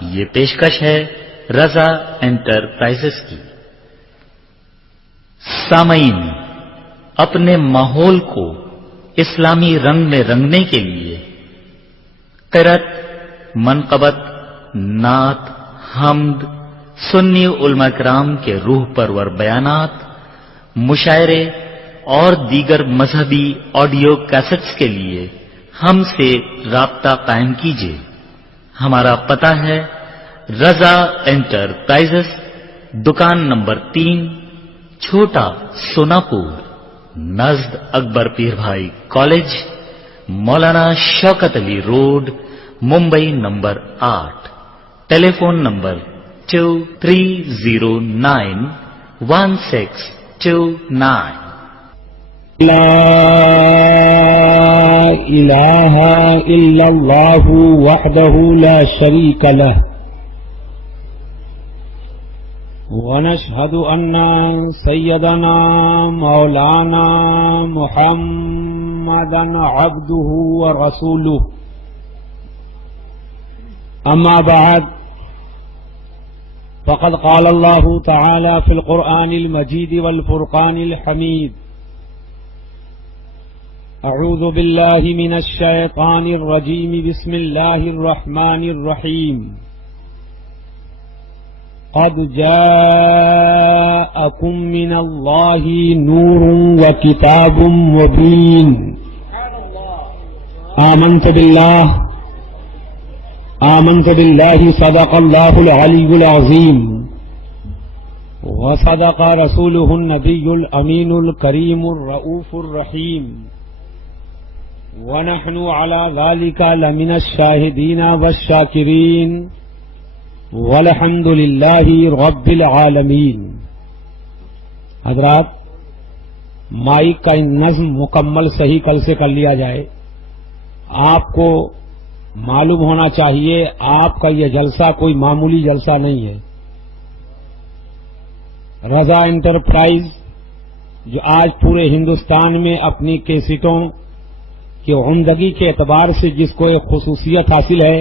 یہ پیشکش ہے رضا انٹرپرائزز کی۔ سامعین، اپنے ماحول کو اسلامی رنگ میں رنگنے کے لیے قرأت، منقبت، نعت، حمد، سنی علماء کرام کے روح پرور بیانات، مشاعرے اور دیگر مذہبی آڈیو کیسٹس کے لیے ہم سے رابطہ قائم کیجیے۔ ہمارا پتہ ہے رضا انٹرپرائزز، دکان نمبر 3، چھوٹا سوناپور، نزد اکبر پیر بھائی کالج، مولانا شوکت علی روڈ، ممبئی نمبر 8۔ ٹیلی فون نمبر 23091629۔ لا الہ الا اللہ وحدہ لا شریک لہ ونشہد ان سیدنا مولانا محمدا عبدہ ورسولہ اما بعد فقد قال اللہ تعالی فی القرآن المجید والفرقان الحمید اعوذ باللہ من الشیطان الرجیم بسم اللہ الرحمن الرحیم قد جاءکم من اللہ نور وکتاب مبین آمنت باللہ صدق اللہ العلی العظیم وصدق رسولہ النبی الامین الکریم الرؤوف الرحیم ونحن على ذلك لمن الشاهدين والشاكرين والحمد لله رب العالمين۔ حضرات، مائک کا نظم مکمل صحیح کل سے کر لیا جائے۔ آپ کو معلوم ہونا چاہیے آپ کا یہ جلسہ کوئی معمولی جلسہ نہیں ہے۔ رضا انٹرپرائز جو آج پورے ہندوستان میں اپنی کیسٹوں کہ عمدگی کے اعتبار سے جس کو ایک خصوصیت حاصل ہے،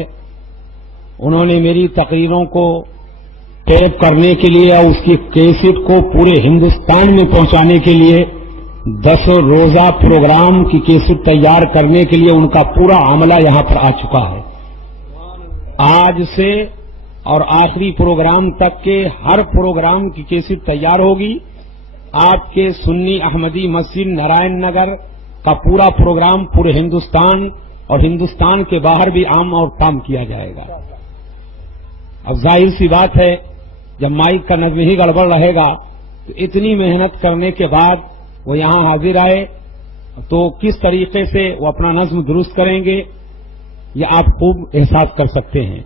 انہوں نے میری تقریروں کو ٹیپ کرنے کے لیے اور اس کی کیسٹ کو پورے ہندوستان میں پہنچانے کے لیے 10 روزہ پروگرام کی کیسٹ تیار کرنے کے لیے ان کا پورا عملہ یہاں پر آ چکا ہے۔ آج سے اور آخری پروگرام تک کے ہر پروگرام کی کیسٹ تیار ہوگی۔ آپ کے سنی احمدی مسجد نارائن نگر کا پورا پروگرام پورے ہندوستان اور ہندوستان کے باہر بھی عام اور کام کیا جائے گا۔ اب ظاہر سی بات ہے جب مائک کا نظم ہی گڑبڑ رہے گا تو اتنی محنت کرنے کے بعد وہ یہاں حاضر آئے تو کس طریقے سے وہ اپنا نظم درست کریں گے یہ آپ خوب احساس کر سکتے ہیں۔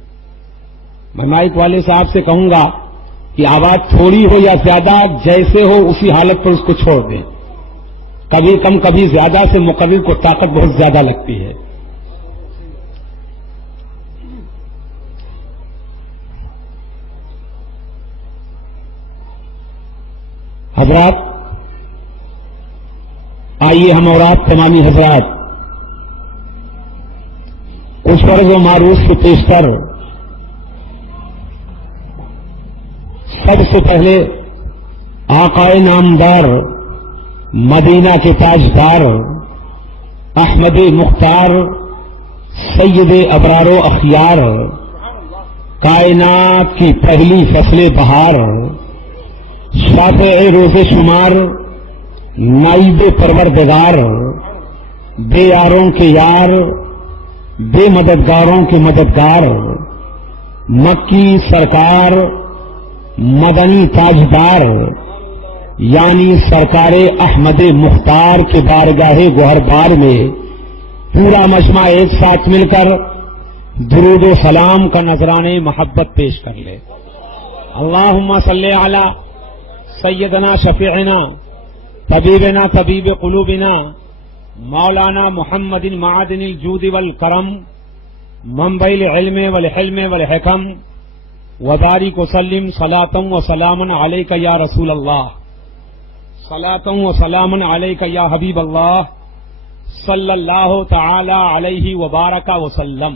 میں مائک والے صاحب سے کہوں گا کہ آواز تھوڑی ہو یا زیادہ جیسے ہو اسی حالت پر اس کو چھوڑ دیں۔ کبھی کم کبھی زیادہ سے مقرر کو طاقت بہت زیادہ لگتی ہے۔ حضرات، آئیے ہم اور آپ تمامی حضرات کچھ فرض و معروف سے پیشتر سب سے پہلے آقائے نامدار مدینہ کے تاجدار احمد مختار سید ابرار و اخیار، کائنات کی پہلی فصل بہار، شافع روز شمار، نائب پروردگار، بے یاروں کے یار، بے مددگاروں کے مددگار، مکی سرکار، مدنی تاجدار، یعنی سرکار احمد مختار کے بارگاہ گوہر بار میں پورا مجمع ایک ساتھ مل کر درود و سلام کا نذرانے محبت پیش کر لے۔ اللہم صلی علی سیدنا شفیعنا طبیبنا طبیب قلوبنا مولانا محمد معدن الجود والکرم منبع العلم والحلم والحکم وبارک وسلم صلاۃ و سلام علیک یا رسول اللہ، صلاۃ و سلام علیک یا حبیب اللہ صلی اللہ تعالی علیہ وبارک وسلم۔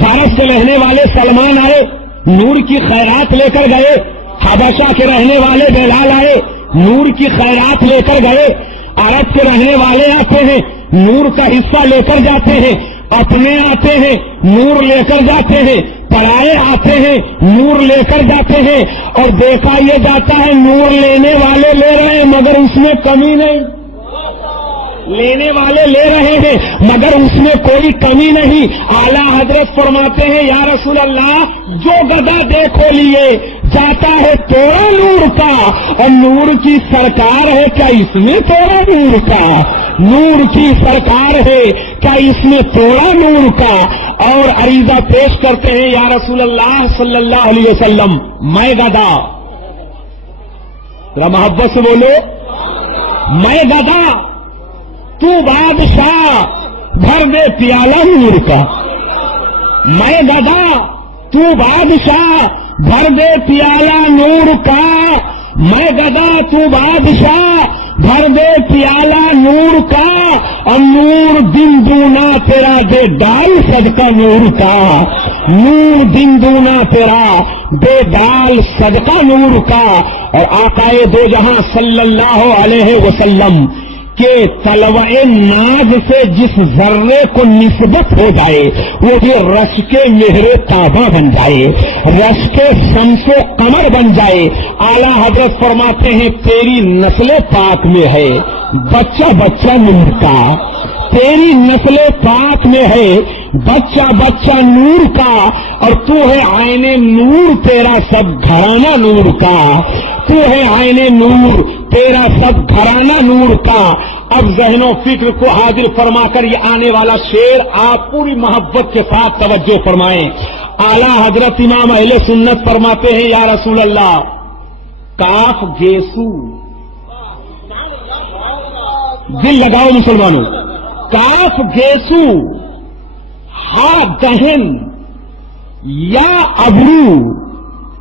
فارس سے رہنے والے سلمان آئے، نور کی خیرات لے کر گئے. حبشہ کے رہنے والے بلال آئے، نور کی خیرات لے کر گئے. عرب کے رہنے والے آتے ہیں، نور کا حصہ لے کر جاتے ہیں. اپنے آتے ہیں، نور لے کر جاتے ہیں. پرائے آتے ہیں، نور لے کر جاتے ہیں. اور دیکھا یہ جاتا ہے نور لینے والے لے رہے ہیں مگر اس میں کمی نہیں، لینے والے لے رہے ہیں مگر اس میں کوئی کمی نہیں. اعلیٰ حضرت فرماتے ہیں یا رسول اللہ جو گدا دیکھو لیے جاتا ہے توڑا نور کا، اور نور کی سرکار ہے کیا اس میں توڑا نور کا؟ نور کی سرکار ہے کیا اس میں توڑا نور کا؟ اور عریضہ پیش کرتے ہیں یا رسول اللہ صلی اللہ علیہ وسلم میں گدا، ذرا محبت سے بولو، میں گدا تو بادشاہ بھر دے پیالہ نور کا. میں گدا تو بادشاہ بھر دے پیالہ نور کا. میں گدا تو بادشاہ بھر دے پیالہ نور کا. اور نور دن دونا تیرا دے ڈال صدقہ نور کا. نور دن دونا تیرا دے ڈال صدقہ نور کا. اور آقائے دو جہاں صلی اللہ علیہ وسلم کہ طلوع ناز سے جس ذرے کو نسبت ہو جائے وہ بھی رش کے مہر تابہ بن جائے، رش کے شمس و قمر بن جائے. اعلیٰ حضرت فرماتے ہیں تیری نسل پاک میں ہے بچہ بچہ نور کا. تیری نسل پاک میں ہے بچہ بچہ نور کا. اور تو ہے عین نور تیرا سب گھرانہ نور کا. تو ہے عین نور تیرا سب گھرانہ نور کا. اب ذہن و فکر کو حاضر فرما کر یہ آنے والا شعر آپ پوری محبت کے ساتھ توجہ فرمائیں. اعلیٰ حضرت امام اہل سنت فرماتے ہیں یا رسول اللہ کاف گیسو، دل لگاؤ مسلمانوں، کاف گیسو ہا دہن یا ابرو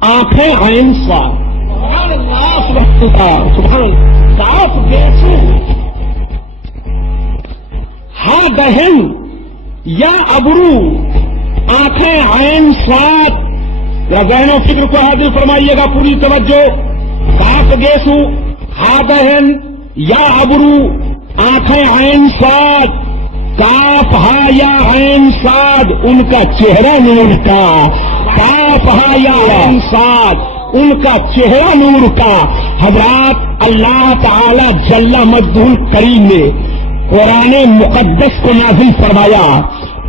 آنکھیں عین سا. سبحان کاف گیسو ہا دہن یا ابرو آنکھیں عین سات. ذہن و فکر کو حاضر فرمائیے گا پوری توجہ. کاف گیسو ہا دہن یا ابرو آنکھیں عین سات. کاف ہا یا عین ساد ان کا چہرہ نور کا. کاف ہا یا عین ساد ان کا چہرہ نور کا. حضرات اللہ تعالی جل مجدہ کریم نے قرآن مقدس کو نازل فرمایا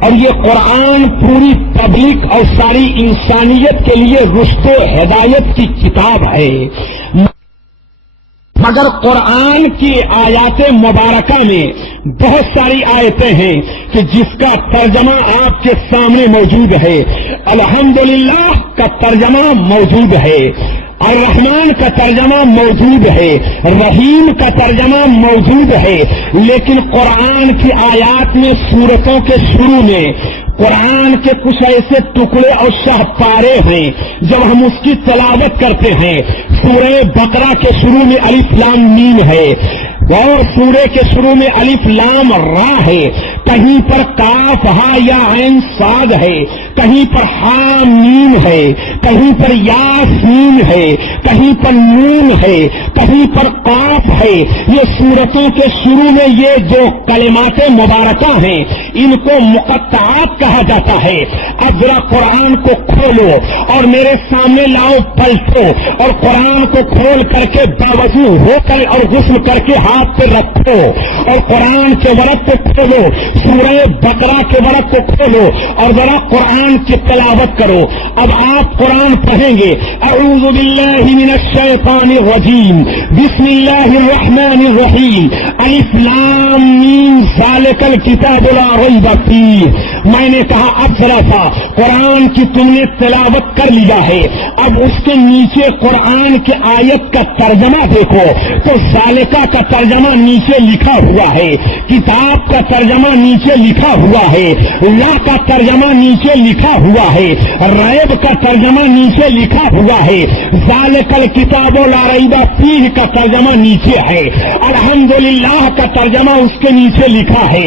اور یہ قرآن پوری پبلک اور ساری انسانیت کے لیے رشد و ہدایت کی کتاب ہے. مگر قرآن کی آیات مبارکہ میں بہت ساری آیتیں ہیں کہ جس کا ترجمہ آپ کے سامنے موجود ہے. الحمدللہ کا ترجمہ موجود ہے، الرحمن کا ترجمہ موجود ہے، رحیم کا ترجمہ موجود ہے. لیکن قرآن کی آیات میں سورتوں کے شروع میں قرآن کے کچھ ایسے ٹکڑے اور شاہ پارے ہیں جب ہم اس کی تلاوت کرتے ہیں. سورہ بقرہ کے شروع میں الف لام میم ہے اور سورے کے شروع میں الف لام را ہے. کہیں پر کاف ہا یا عین صاد ہے، کہیں پر ہا میم ہے، کہیں پر یا سین ہے، کہیں پر نون ہے، کہیں پر قاف ہے. یہ سورتوں کے شروع میں یہ جو کلمات مبارکہ ہیں ان کو مقطعات کہا جاتا ہے. اب ذرا قرآن کو کھولو اور میرے سامنے لاؤ، پلٹو اور قرآن کو کھول کر کے باوضو ہو کر اور غسل کر کے ہاتھ پہ رکھو اور قرآن کے ورق کو کھولو، سورہ بقرہ کے ورق کو کھولو اور ذرا قرآن کی تلاوت کرو. اب آپ قرآن پڑھیں گے اعوذ باللہ من الشیطان الرجیم بسم اللہ الرحمن الرحیم الف لام میم ذالک الکتاب لا ریب فیہ. میں نے کہا اب ذرا سا قرآن کی تم نے تلاوت کر لیا ہے، اب اس کے نیچے قرآن کی آیت کا ترجمہ دیکھو تو ذالکہ کا ترجمہ نیچے لکھا ہوا ہے، کتاب کا ترجمہ نیچے لکھا ہوا ہے، لا کا ترجمہ نیچے لکھا ہوا ہے، ریب کا ترجمہ نیچے لکھا ہوا ہے، ذالک الکتاب لا ریب فیہ کا ترجمہ نیچے ہے، الحمدللہ کا ترجمہ اس کے نیچے لکھا ہے،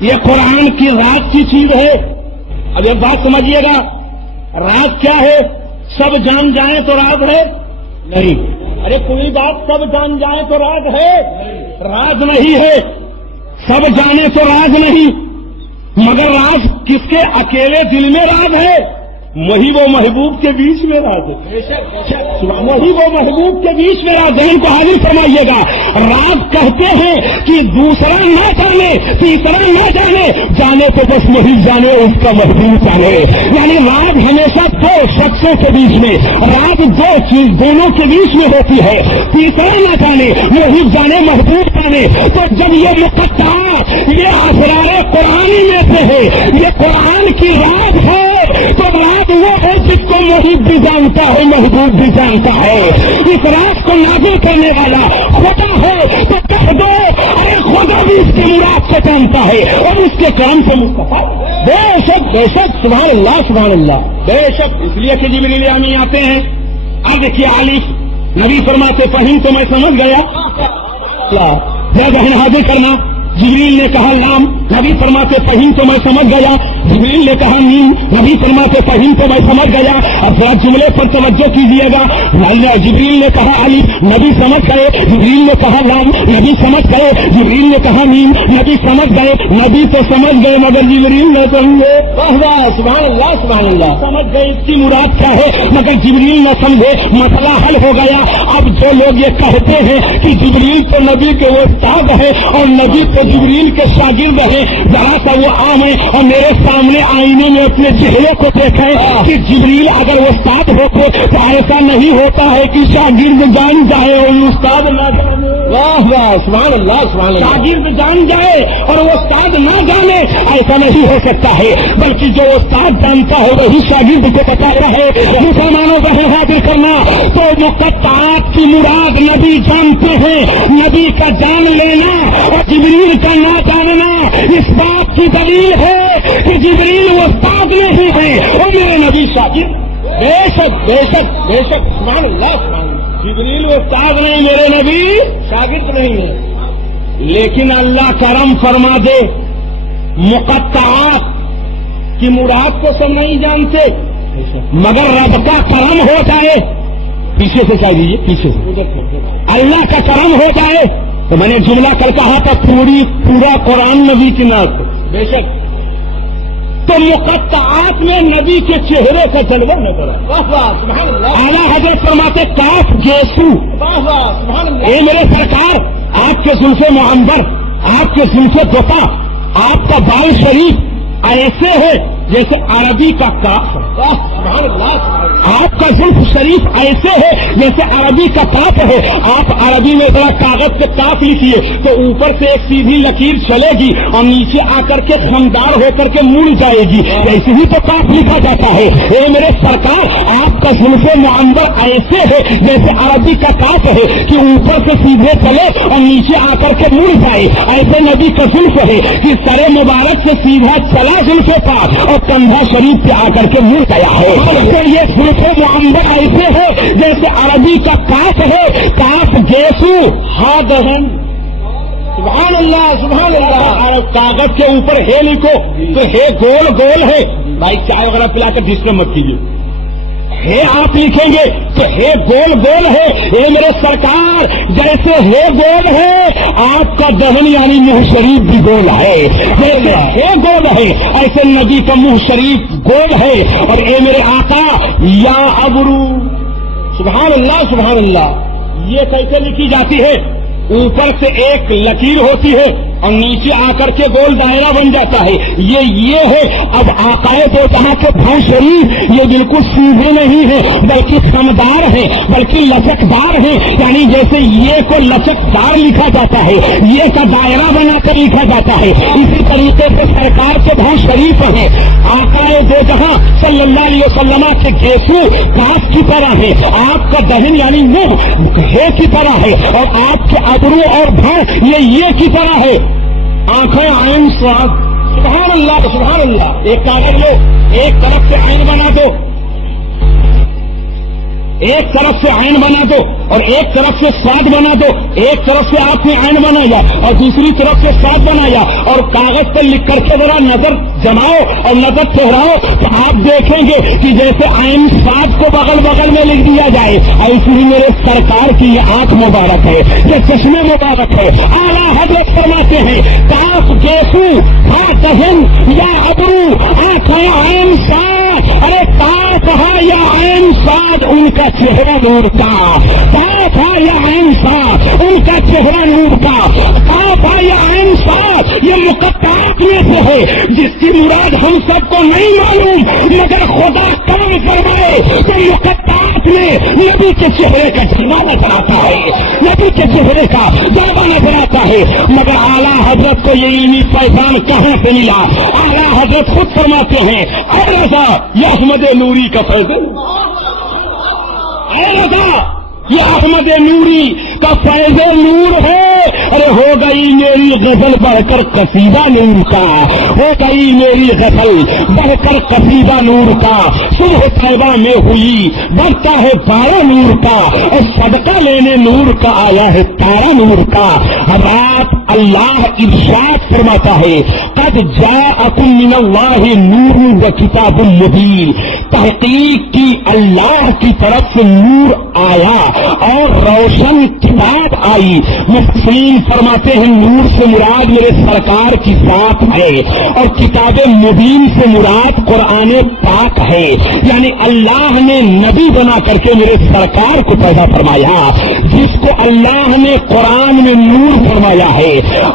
یہ قرآن کی راز کی چیز ہے. اب ایک بات سمجھیے گا، راز کیا ہے؟ سب جان جائیں تو راز ہے؟ نہیں. ارے کوئی بات سب جان جائیں تو راز ہے؟ راز نہیں ہے. سب جانے تو راز نہیں، مگر راز کس کے اکیلے دل میں راز ہے؟ وہی وہ محبوب کے بیچ میں راز ہے. وہی وہ محبوب کے بیچ میں راز ہے. ان کو حاضر فرمائیے گا. راز کہتے ہیں کہ دوسرا نہ جانے، تیسرا نہ جانے، جانے تو بس وہی جانے، اس کا محبوب جانے. یعنی راز ہمیشہ دو شخصوں کے بیچ میں، راز دو چیز دونوں کے بیچ میں ہوتی ہے. تیسرا نہ جانے، وہی جانے، محبوب جانے. تو جب یہ مقدمات، یہ اسرار قرآنی میں سے ہے، یہ قرآن کی راز ہے، تو راز وہ ہے جس کو محب بھی جانتا ہے، محبوب بھی جانتا ہے. اس راز کو نازل کرنے والا خدا ہے تو کہہ دو ارے خدا بھی اس کی مراد کو جانتا ہے اور اس کے کام سے مستفاد. بے شک بے شک، سبحان اللہ سبحان اللہ. بے شک اس لیے کہ جبریل امی آتے ہیں. اب دیکھیے عالف نبی فرماتے فہم تو میں سمجھ گیا. بہن حاضر کرنا. جبریل نے کہا لام، نبی فرماتے فہم تو میں سمجھ گیا. جبریل نے کہا میم، نبی فرماتے فہم تو میں سمجھ گیا. اب ذرا جملے پر توجہ کیجیے گا. جبریل نے کہا علی، نبی سمجھ گئے. جبریل نے کہا لام، نبی سمجھ گئے. جبریل نے کہا میم، نبی سمجھ گئے. نبی تو سمجھ گئے مگر جبریل نہ سمجھے. سبحان اللہ سبحان اللہ. سمجھ گئے اس کی مراد کیا ہے، مگر جبریل نہ سمجھے. مسئلہ حل ہو گیا. اب جو لوگ یہ کہتے ہیں کہ جبریل تو نبی کے وہ استاد ہے اور نبی تو جبریل کے شاگرد ہیں، ذرا سا وہ عام ہے اور میرے سامنے آئینے میں اپنے چہرے کو دیکھیں کہ جبریل اگر وہ استاد ہوتے تو ایسا نہیں ہوتا ہے کہ شاگرد جان جائے اور استاد نہ جانے. واہ واہ سبحان اللہ سبحان اللہ. شاگرد جان جائے اور وہ استاد نہ جانے، ایسا نہیں ہو سکتا ہے. بلکہ جو استاد جانتا ہے وہی شاگرد کو بتا رہے. مسلمانوں کا حاضر کرنا تو مقطعات کی مراد نبی جانتے ہیں. نبی کا جان لینا اور جبریل کا نہ جاننا اس بات کی دلیل ہے کہ جبریل وہ استاد نہیں ہے اور میرے نبی شاگرد. بے شک بے شک بے شک سبحان اللہ سبحان اللہ. جبریل وہ استاد نہیں، میرے نبی شاگرد نہیں ہے. لیکن اللہ کرم فرما دے، مقطعات کی مراد کو سب نہیں جانتے، مگر رب کا کرم ہو جائے. پیچھے سے چاہ دیجیے، پیچھے سے. اللہ کا کرم ہو جائے تو میں نے جملہ کل کہا تھا پورا قرآن نبی کی نعت. بے شک تو مقطعات میں نبی کے چہرے کا جلوہ نظر آیا. اعلیٰ حضرت فرماتے کاف گیسو. اے میرے سرکار، آپ کے زلف معنبر، آپ کے زلف دوتا، آپ کا بال شریف ایسے ہے جیسے عربی کا کاف. آپ کا زلف شریف ایسے ہے جیسے عربی کا کاف ہے. آپ عربی میں ذرا کاغذ پہ کاف لکھیے تو اوپر سے ایک سیدھی لکیر چلے گی اور نیچے آ کر کے خمدار ہو کر کے مڑ جائے گی. ایسے ہی تو کاف لکھا جاتا ہے. اے میرے سرکار، آپ کا زلف معمر ایسے ہے جیسے عربی کا کاف ہے کہ اوپر سے سیدھے چلے اور نیچے آ کر کے مڑ جائے. ایسے نبی کا زلف ہے کہ سر مبارک سے سیدھا چلا زلف پاس اور کندھا شریف پہ آ کر کے مڑ گیا ہے. تو یہ زلف معمر ایسے ہے جیسے عربی کا کاف ہے. کاف گیسو ہا دہن. سبحان اللہ سبحان اللہ. اور کاغذ کے اوپر ہے لکھو تو ہے گول گول ہے. بھائی چائے وغیرہ پلا کر ڈسٹرب مت کیجیے. ہے آپ لکھیں گے تو ہے گول گول ہے. اے میرے سرکار، جیسے ہے گول ہے آپ کا دہن یعنی منہ شریف بھی گول ہے. جیسے ہے گول ہے ایسے نبی کا منہ شریف گول ہے. اور اے میرے آقا یا ابرو، سبحان اللہ سبحان اللہ. یہ کیسے لکھی جاتی ہے؟ اوپر سے ایک لکیر ہوتی ہے اور نیچے آ کر کے گول دائرہ بن جاتا ہے. یہ ہے. اب آقائے تو جہاں کے بھائی شریف یہ بالکل سیدھے نہیں ہے بلکہ خمدار ہے، بلکہ لچکدار ہے. یعنی جیسے یہ کو لچکدار لکھا جاتا ہے، یہ کا دائرہ بنا کر لکھا جاتا ہے، اسی طریقے سے سرکار کے بھائی شریف ہیں. آقائے دو جہاں صلی اللہ علیہ وسلم کے گیسو کاف کی طرح ہے. آپ کا دہن یعنی منہ ہے کی طرح ہے اور آپ کے ابرو اور بھائی یہ کی طرح ہے. آنکھیں عین سواد. سبحان اللہ سبحان اللہ. ایک کاغذ لو، ایک طرف سے عین بنا دو. ایک طرف سے عین بنا دو اور ایک طرف سے ساد بنا دو. ایک طرف سے آپ نے عین بنایا اور دوسری طرف سے ساد بنایا اور کاغذ پر لکھ کر کے ذرا نظر جماؤ اور نظر ٹھہراؤ تو آپ دیکھیں گے کہ جیسے عین ساد کو بغل بغل میں لکھ دیا جائے. اور اس لیے میرے سرکار کی یہ آنکھ مبارک ہے, یہ چشمے مبارک ہے. اعلیٰ حضرت فرماتے ہیں کاف کیسو ہا کہن یا ابرو آنکھیں عین ساد. ارے کاف ہا یا عین ساد ان کا چہرہ نور کا, کاف ہا یا عین ساد ان کا چہرہ نور کا. کاف ہا یا عین ساد یہ مقطعات میں سے ہے جس کی مراد ہم سب کو نہیں معلوم, مگر خدا کرم فرمائے تو مقطعات میں نبی کے چہرے کا جلوہ نظر آتا ہے, نبی کے چہرے کا جلوہ نظر آتا ہے. مگر اعلیٰ حضرت کو یہ علمی پیغام کہاں سے ملا؟ اعلیٰ حضرت خود فرماتے ہیں اے رضا یہ احمد نوری کا فیض, اے رضا یہ احمد نوری کا فیض نور ہے. ارے ہو گئی میری غزل بڑھ کر قصیدہ نور کا, ہو گئی میری غزل بڑھ کر قصیدہ نور کا. صبح طیبہ میں ہوئی بڑھتا ہے پارا نور کا, اور صدقہ لینے نور کا آیا ہے تارا نور کا. رات اللہ ارشاد فرماتا ہے قد جاءکم من اللہ نور و کتاب مبین, تحقیق کی اللہ کی طرف سے نور آیا اور روشن کتاب آئی. مفسرین فرماتے ہیں نور سے مراد میرے سرکار کی ذات ہے اور کتاب مبین سے مراد قرآن پاک ہے. یعنی اللہ نے نبی بنا کر کے میرے سرکار کو پیدا فرمایا, جس کو اللہ نے قرآن میں نور فرمایا ہے,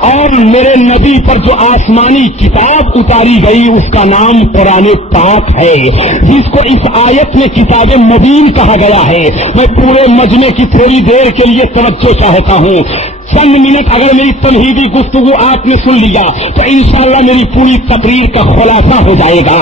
اور میرے نبی پر جو آسمانی کتاب اتاری گئی اس کا نام قرآن پاک ہے, جس کو اس آیت میں کتاب مبین کہا گیا ہے. میں پورے مجمع کی تھوڑی دیر کے لیے توجہ چاہتا ہوں. چند منٹ اگر میری تمہیدی گفتگو آپ نے سن لیا تو انشاءاللہ میری پوری تقریر کا خلاصہ ہو جائے گا.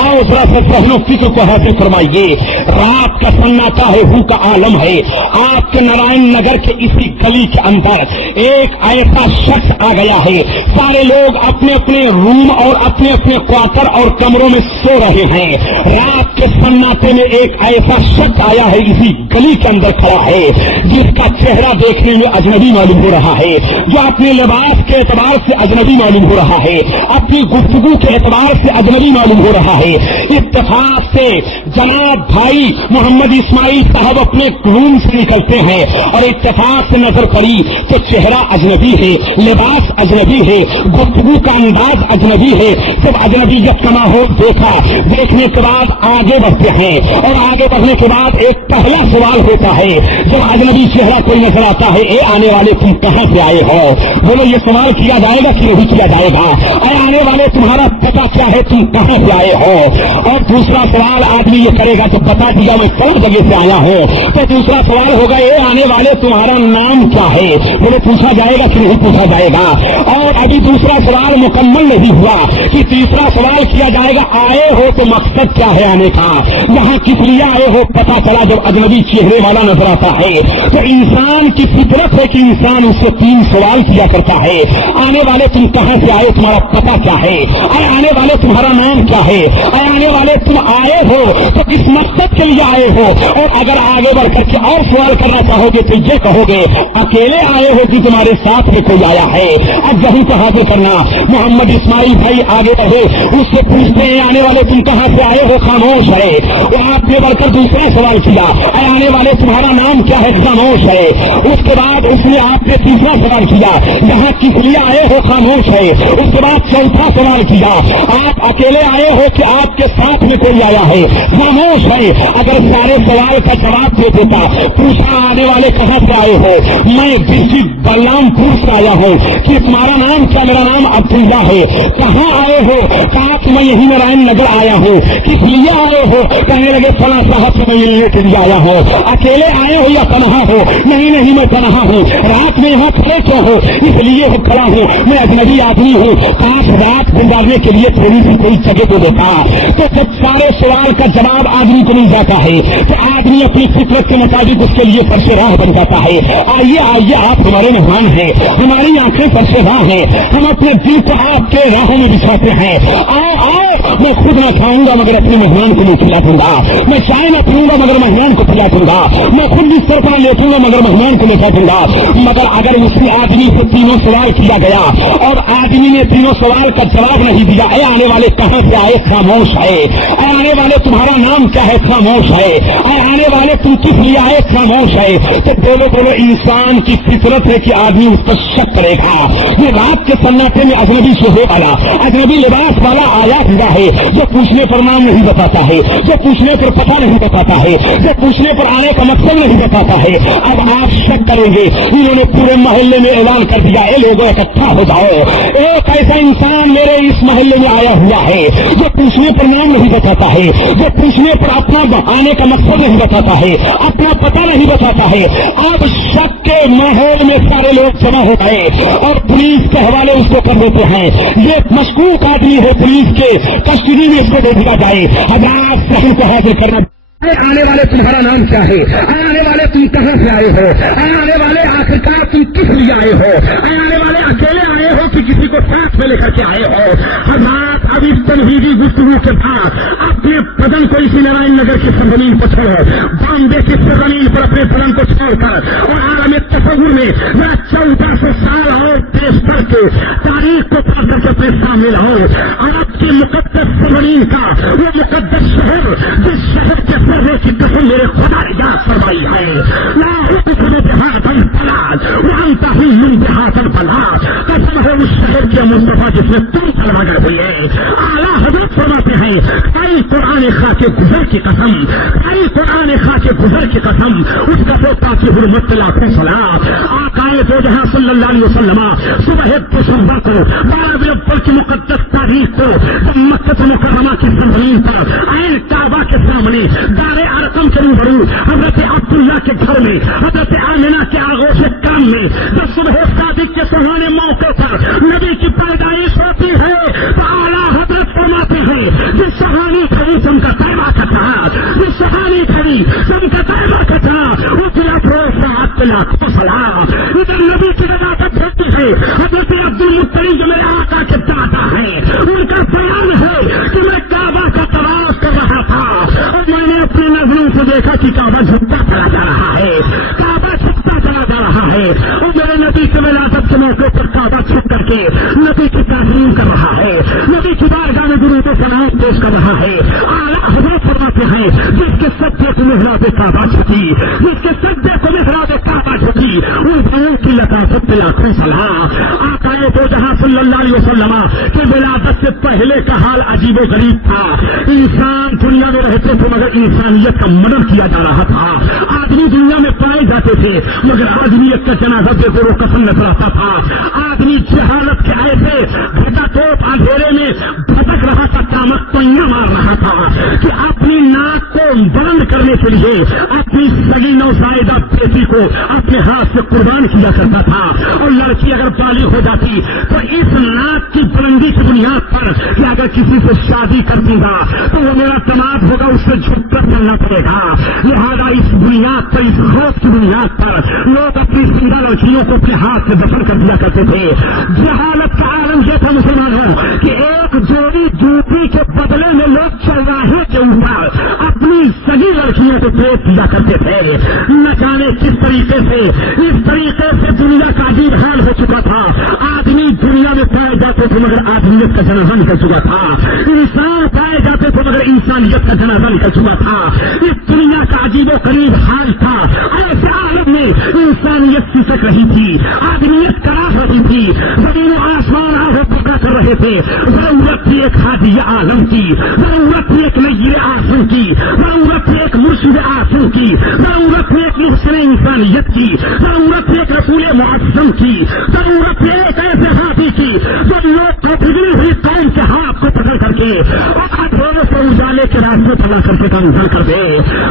آؤ ذرا سے ذہن و فکر کو حاصل فرمائیے. رات کا سناٹا ہے, ہو کا عالم ہے. آپ کے نارائن نگر کے اسی گلی کے اندر ایک ایسا شخص آ گیا ہے. سارے لوگ اپنے اپنے روم اور اپنے اپنے کوارٹر اور کمروں میں سو رہے ہیں. رات کے سناٹے میں ایک ایسا شخص آیا ہے, اسی گلی کے اندر کھڑا ہے, جس کا چہرہ دیکھنے میں اجنبی معلوم ہو رہا ہے, جو اپنے لباس کے اعتبار سے اجنبی معلوم ہو رہا ہے, اپنی گفتگو کے اعتبار سے اجنبی معلوم ہو رہا ہے. اتفاق سے جناب بھائی محمد اسماعیل صاحب اپنے روم سے نکلتے ہیں اور اتفاق سے نظر پڑی تو چہرہ اجنبی ہے, لباس اجنبی ہے, گفتگو کا انداز اجنبی ہے. جب اجنبیت کا ماحول دیکھا, دیکھنے کے بعد آگے بڑھتے ہیں اور آگے بڑھنے کے بعد ایک پہلا سوال ہوتا ہے جب اجنبی چہرہ کوئی نظر آتا ہے, اے آنے والے تم کہاں سے آئے ہو؟ بولو یہ سوال کیا جائے گا کہ نہیں کیا جائے گا؟ اے آنے والے تمہارا پتہ کیا ہے, تم کہاں سے آئے ہو؟ اور دوسرا سوال آدمی یہ کرے گا تو بتا دیا میں کون جگہ سے آیا ہوں. تو دوسرا سوال ہوگا اے آنے والے تمہارا نام کیا ہے؟ بولو پوچھا جائے گا کہ نہیں پوچھا جائے گا؟ اور ابھی دوسرا سوال مکمل نہیں ہوا کہ تیسرا سوال کیا جائے گا آئے ہو تو مقصد کیا ہے آنے کا, یہاں کس لیے آئے ہو؟ پتا چلا جب اجنبی چہرے والا نظر آتا ہے تو انسان کی فطرت ہے کہ انسان اس سے 3 سوال کیا کرتا ہے. آنے والے تم کہاں سے آئے, تمہارا پتہ کیا ہے؟ اے آنے والے تمہارا نام کیا ہے؟ اے آنے والے تم آئے ہو تو کس مقصد کے لیے آئے ہو؟ اور اگر آگے بڑھ کر کے اور سوال کرنا چاہو گے تو یہ کہو گے اکیلے آئے ہو کہ تمہارے ساتھ میں کوئی آیا ہے؟ اب یہی کو حاضر کرنا. محمد اسماعیل بھائی آگے بڑھے, اس سے پوچھتے ہیں آنے والے تم کہاں سے آئے ہو؟ خاموش ہے. وہ آپ نے بڑھ کر دوسرا سوال کیا, اے آنے والے تمہارا نام کیا ہے؟ خاموش ہے. اس کے بعد اس نے آپ نے تیسرا سوال کیا, یہاں کس لیے آئے ہو؟ خاموش ہے. اس کے بعد چوتھا سوال کیا, آپ اکیلے آئے ہو کہ آپ کے ساتھ میں کوئی آیا ہے؟ خاموش ہے. اگر سارے سوال کا جواب دے دیتا, پوچھا آنے والے کہاں سے آئے ہو؟ میں ڈسٹرکٹ بلرام پور سے آیا ہوں. کہ تمہارا نام کیا؟ میرا نام عبداللہ ہے. کہاں آئے ہو؟ کہا کہ میں یہی نارائن نگر آیا ہوں. کس لیے آئے ہو؟ کہنے لگے فلاں صاحب سے میں یہ لینے کے لیے آیا ہوں. اکیلے آئے ہو یا تنہا ہو؟ نہیں میں تنہا ہوں. رات میں یہاں کھڑے کیوں ہو؟ اس لیے ہو کھڑا ہوں، میں اجنبی آدمی ہوں، کاش رات گزارنے کے لیے تھوڑی سی کوئی جگہ کو دیتا۔ تو جب سارے سوال کا جواب آدمی کو مل جاتا ہے تو آدمی اپنی فطرت کے مطابق اس کے لیے فرش راہ بن جاتا ہے۔ آئیے آئیے، آپ ہمارے مہمان ہیں، ہماری آنکھیں فرش راہ ہیں، ہم اپنے دل کو آپ کے راہوں میں بچھاتے ہیں۔ آؤ آؤ، میں خود نہ کھاؤں گا مگر اپنے مہمان کو نہیں کھلا دوں گا، میں چائے نہ پیوں گا مگر مہمان کو پلا دوں گا، میں خود بستر پر لیٹوں گا مگر مہمان کو لیٹا دوں گا۔ مگر اگر اسی آدمی سے تینوں سوال کیا گیا اور آدمی نے تینوں سوال کا جواب نہیں دیا، اے آنے والے کہاں سے آئے؟ خاموش ہے۔ اے آنے والے تمہارا نام کیا ہے؟ خاموش ہے۔ اے آنے والے تم کس لیے آئے؟ خاموش ہے۔ تو بولو بولو، انسان کی فطرت ہے کہ آدمی اس پر شک کرے گا۔ یہ رات کے سناٹے میں اجنبی شہرے والا، اجنبی لباس والا آیا ہوا ہے، جو پوچھنے پر نام نہیں بتاتا ہے، جو پوچھنے پر پتہ نہیں بتاتا ہے، جو پوچھنے پر آنے کا مقصد نہیں بتاتا ہے۔ اب آپ شک کریں گے، انہوں نے پورے محلے میں اعلان کر دیا، اے لوگوں اکٹھا ہو جاؤ، ایک ایسا انسان میرے اس محلے میں آیا ہوا ہے جو پوچھنے پر نام نہیں بتاتا ہے، جو پوچھنے پر اپنا آنے کا مقصد نہیں بتاتا ہے، اپنا پتہ نہیں بتاتا ہے۔ اب شک کے ماحول میں سارے لوگ جمع ہو گئے اور پولیس کے حوالے اس کو کر دیتے ہیں۔ یہ مشکوک آدمی ہے، پولیس کے کسٹڈی میں اس کو دے دیا جائے، حضرات صحیح کو حاضر کرنا۔ آنے والے تمہارا نام کیا ہے؟ آنے والے تم کہاں سے آئے ہو؟ آنے والے آخرکار تم کس لیے آئے ہو؟ آنے والے اکیلے آئے ہو کہ کسی کو ساتھ میں لے کر کے آئے ہو؟ حضرات اب اس تنہیدی گفتگو کے بعد اپنے بدن کو اسی نارائن نگر کی سرزمین پر چھوڑو، بامبے کی سرزمین پر اپنے بدن کو چھوڑ کر اور عالم تصور میں 1400 سال اور پیش کر کے تاریخ کو پڑھ کر کے اپنے سامنے رہو۔ آپ کی مقدس سرزمین کا وہ مقدس شہر، جس شہر کے کی قسم میرے خدا نے یاد فرمائی ہے، لا اقسم بهذا البلد وانت حل بهذا البلد، قسم ہے اس شہر کے مصطفیٰ جس میں تم سلواگر ہوئی ہے۔ اعلیٰ حضرت فرماتے ہیں، اے قرآن خاک گزر کی قسم، اے قرآن خاک گزر کی قسم، اس کا تو پاکی حرمت لاکھوں سلام۔ آقائے دو جہاں صلی اللہ علیہ وسلم صبح دسمبر کو 12 اکتوبر کی مقدس تاریخ کو مکہ مکرمہ کی سرزمین پر عین کعبہ کے سامنے دار ارقم کے روبرو حضرت عبداللہ کے گھر میں، حضرت آمنہ کے آغوش کام میں جب صبح صادق کے سہانے موقع پر نبی کی پیدائش ہوتی ہے تو اعلیٰ حضرت فرماتے ہیں، جس سہانی کھڑی سم کا طیبہ کا تھا، جس سہانی کھڑی سم کا طیبہ کا تھا، اس افروز لاکھوں سلام۔ ادھر نبی کی روایت ہوتی ہے، حضرت عبدالمطلب جو میرے آقا کے دادا ہیں، ان کا بیان ہے کہ میں کعبہ کا طواف کر رہا تھا اور میں نے اپنی نظروں سے دیکھا کہ کعبہ جھکتا چلا جا رہا ہے، کعبہ جھکتا چلا جا رہا ہے، اور میرے نبی سے ولادت کے موقع پر کعبہ چھپ کر کے نبی کی تعظیم کر رہا ہے، نبی کی بارگاہ میں درود و ثنا پیش کر رہا ہے۔ اعلیٰ حضرت فرماتے ہیں، جس کے سجدے کو محراب کعبہ جھکی، جس کے سجدے کو محراب کعبہ جھکی، ان بھائیوں کی لطافت لاکھوں سلام۔ آقائے دو جہاں صلی اللہ علیہ وسلم کے ولادت سے پہلے کا حال عجیب و غریب تھا۔ انسان دنیا میں رہتے تھے مگر انسانیت کا مدد کیا جا رہا تھا، آدمی دنیا میں پائے جاتے تھے مگر آدمیت کا جنازہ بے زور و کفن نظر آتا تھا۔ آدمی جہالت کے ایسے گھٹا ٹوپ اندھیرے میں بھٹک رہا تھا، قیامت کو مار رہا تھا کہ اپنی ناک کو بلند کرنے کے لیے اپنی سگی نوزائیدہ بیٹی کو اپنے ہاتھ سے قربان کیا کرتا تھا، اور لڑکی اگر بالغ ہو جاتی تو اس ناک کی بلندی کی بنیاد پر کہ اگر کسی سے شادی کر دوں گا تو وہ میرا دماد ہوگا، اس سے جھک کر چلنا پڑے گا۔ لہٰذا اس بنیاد پر، اس خوف کی بنیاد پر لوگ اپنی زندہ لڑکیوں کو اپنے ہاتھ سے دفن کر دیا کرتے تھے۔ جہالت کا عالم یہ تھا مسلمانوں کہ ایک جوڑی جوتی کے بدلے میں لوگ چوراہے کے اوپر اپنی سگی لڑکیوں کو پیش دیا کرتے تھے۔ نہ جانے کس طریقے سے، اس طریقے سے دنیا کا عجیب حال ہو چکا تھا۔ آدمی دنیا میں پائے جاتے تھے مگر آدمیت کا جنازہ نکل چکا تھا، انسان پائے جاتے تھے مگر انسانیت کا جنازہ نکل چکا تھا۔ اس دنیا کا عجیب و غریب حال تھا۔ ایسے عالم میں انسانیت سسک رہی تھی، آدمیت کراہ رہی تھی، زمین و آسمان آہو پکا کر رہے تھے۔ ضرورت تھی ایک ہادی عالم کی، ضرورت تھی ایک نیر آسم کی، ضرورت تھی ایک مرشد آسم کی، ضرورت تھی ایک محسن انسانیت کی، ضرورت تھی ایک رسول معظم کی، ضرورت تھی ایک ایسے ہادی کی جو لوگ کو بگڑی ہوئی قوم کے ہاتھ کو پکڑ کر کے اور اندھیروں سے اجالے کے راستے چلا کر کے کام کر دے،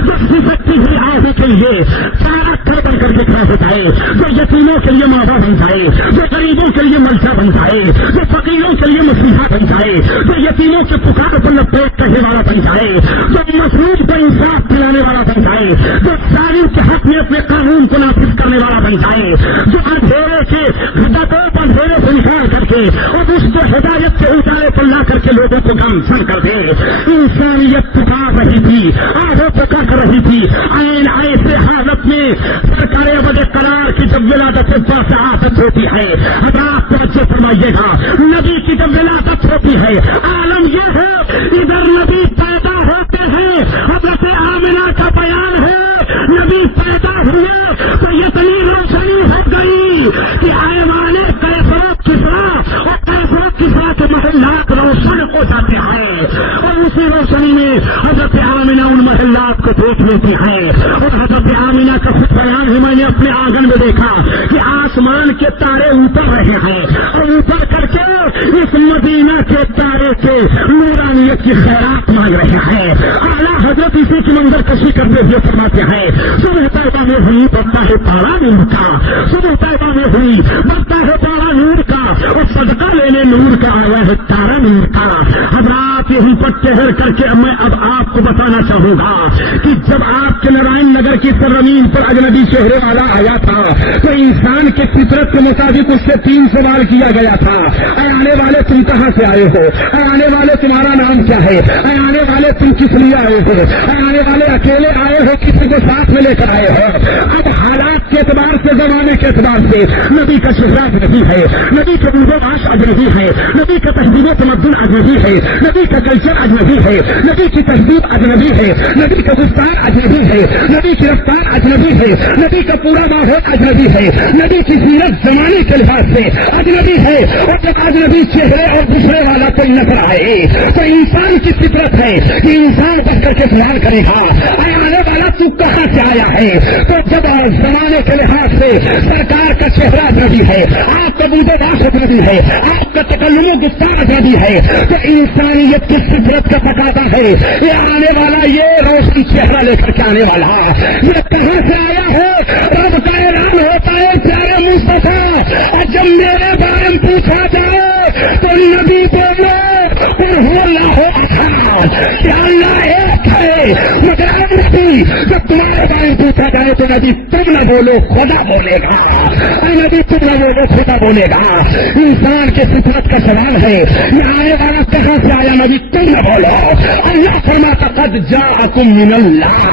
جو سکتی ہوئی آگے کے لیے چارہ بن کر کے چولہا ہو جائے، جو یتیموں کے لیے ماوا بن جائے، جو غریبوں کے لیے ملچا بن جائے، جو فقیروں کے لیے مسیحا بن جائے، جو یتیموں کے پکار پر لبیک کہنے والا بن جائے، جو مظلوم کو انصاف دلانے والا بن جائے، جو ظالم کے حق میں اپنے قانون کو نافذ کرنے والا بن جائے، جو اندھیرے کے ڈبوں پر اندھیرے سے نکال کر کے اور اس کو ہدایت کے اجالے پر لا کر کے لوگوں کو گامزن کر دے۔ انسانیت پکار رہی تھی، آگے پکار رہی تھی، عین ایسے حالت میں سرکار ابد قرار کی جب ولادت باسعادت ہوتی ہے، حضرات توجہ فرمائیے گا، نبی کی جب ولادت ہوتی ہے عالم یہ ہے ادھر نبی پیدا ہوتے ہیں، حضرت آمنہ کا بیان ہے نبی پیدا ہوئے تو اتنی روشنی ہو گئی کہ ایوان کیسر و کسریٰ اور کیسر و کسریٰ کے محلات روشن ہو جاتے ہیں، اور اسی روشنی میں حضرت آمنہ ان محلات کو دیکھ لیتے ہیں، اور حضرت آمنہ کا خود بیان ہی میں نے اپنے آنگن میں دیکھا کہ آسمان کے تارے اوپر رہے ہیں اور اوپر کر کے اس مدینہ کے تارے کے نورانیت کی خیرات مانگ رہے ہیں۔ اعلیٰ حضرت اسی کی منظر کشی کرتے ہوئے فرماتے ہیں صبح طیبہ میں ہوئی بڑھتا ہے پارا نور کا، صبح طیبہ میں ہوئی بڑھتا ہے پارا نور کا، اور صدقہ لینے نور کا آیا ہے تارا نور کا۔ حضرات یہیں پر ٹہر کر کے میں اب آپ کو بتانا چاہوں گا کہ جب آپ کے نارائن نگر کی سرزمین پر اجنبی چہرے والا آیا تھا تو انسان کے فطرت کے مطابق اس سے 3 سوال کیا گیا تھا، اے آنے والے تم کہاں سے آئے ہو، اے آنے والے تمہارا نام کیا ہے، اے آنے والے تم کس لیے آئے ہو، اے آنے والے اکیلے آئے ہو کسی کو ساتھ میں لے کر آئے ہو۔ اب حالات کے اعتبار سے زمانے کے اعتبار سے نبی کا چہرہ اجنبی ہے، نبی کا برداشت اجنبی ہے، نبی کا تہذیب و تمدن اجنبی ہے، نبی کا کلچر اجنبی ہے، نبی کی تہذیب اجنبی ہے، نبی کا گفتار اجنبی ہے، نبی کی رفتار اجنبی ہے، نبی کا پورا ماحول اجنبی ہے، نبی کی سیرت زمانے کے لحاظ سے اجنبی ہے۔ اور جب اجنبی چہرے اور دوسرے والا کوئی نظر آئے تو انسان کی فطرت ہے کہ انسان بچ کر کے سوال کرے گا اے آنے والا تو کہاں سے آیا ہے۔ تو جب زمانے کے لحاظ سے سرکار کا چہرہ اجنبی ہے، آپ کا بود و باش اجنبی ہے، آپ کا تکلم و گفتار اجنبی ہے، تو انسانیت کی فطرت کا تقاضا ہے یہ آنے والا یہ روشن چہرہ لے کر کے آنے والا یہ کہاں سے آیا ہے۔ رب کا اعلان ہوتا ہے پیارے مصطفیٰ، اور جب میرے بارے میں پوچھا جائے تو نبی بولو اللہ احد کہ اللہ ایک ہے، مگر نبی جب تمہارے بارے میں پوچھا جائے تو نبی تم نہ بولو خدا بولے گا، اے نبی تم نہ بولو خدا بولے گا۔ انسان کے فطرت کا سوال ہے یہ آنے والا کہاں سے آیا، نبی تم نہ بولو۔ اللہ فرماتا قد جاءکم من اللہ،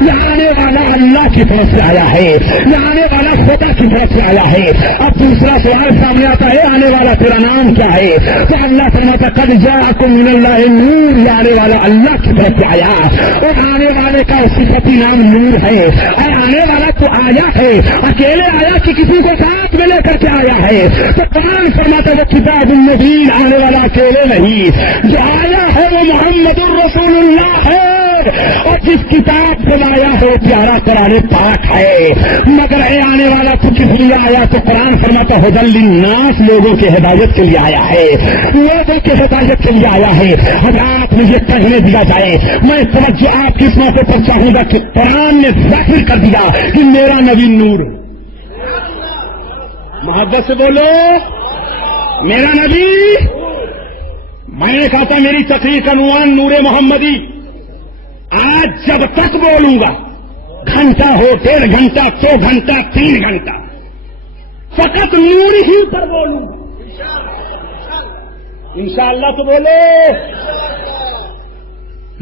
یہ آنے والا اللہ کی طرف سے آیا ہے، یہ آنے والا خدا کی طرف سے آیا ہے۔ اب دوسرا سوال سامنے آتا ہے آنے والا تیرا نام کیا ہے، تو اللہ فرماتا قد جاءکم من اللہ نور، یہ آنے والا اللہ کی طرف سے آیا، اور آنے والے کا صفتی نام نور ہے۔ اے آنے والا تو آیا ہے اکیلے آیا کہ کسی کو ساتھ میں لے کر کے آیا ہے، تو قرآن فرماتا وہ کتاب المبین، آنے والا اکیلے نہیں، جو آیا ہے وہ محمد الرسول اللہ ہے، اور جس کتاب سے لایا ہو پیارا قرآن پاک ہے۔ مگر اے آنے والا تو کس لیے آیا، تو قرآن فرماتا ہدی للناس، لوگوں کی ہدایت کے لیے آیا ہے، لوگوں کی ہدایت کے لیے آیا ہے۔ حضرات مجھے کہنے دیا جائے، میں توجہ آپ کی اس موقع پر چاہوں گا کہ قرآن نے ظاہر کر دیا کہ میرا نبی نور، محبت سے بولو میرا نبی، میں نے کہا تھا میری تقریر کا عنوان نور محمدی، آج جب تک بولوں گا گھنٹہ ہو، 1.5 گھنٹہ، 2 گھنٹہ، 3 گھنٹہ، فقط نور ہی پر بولوں گا، انشاءاللہ تو بولے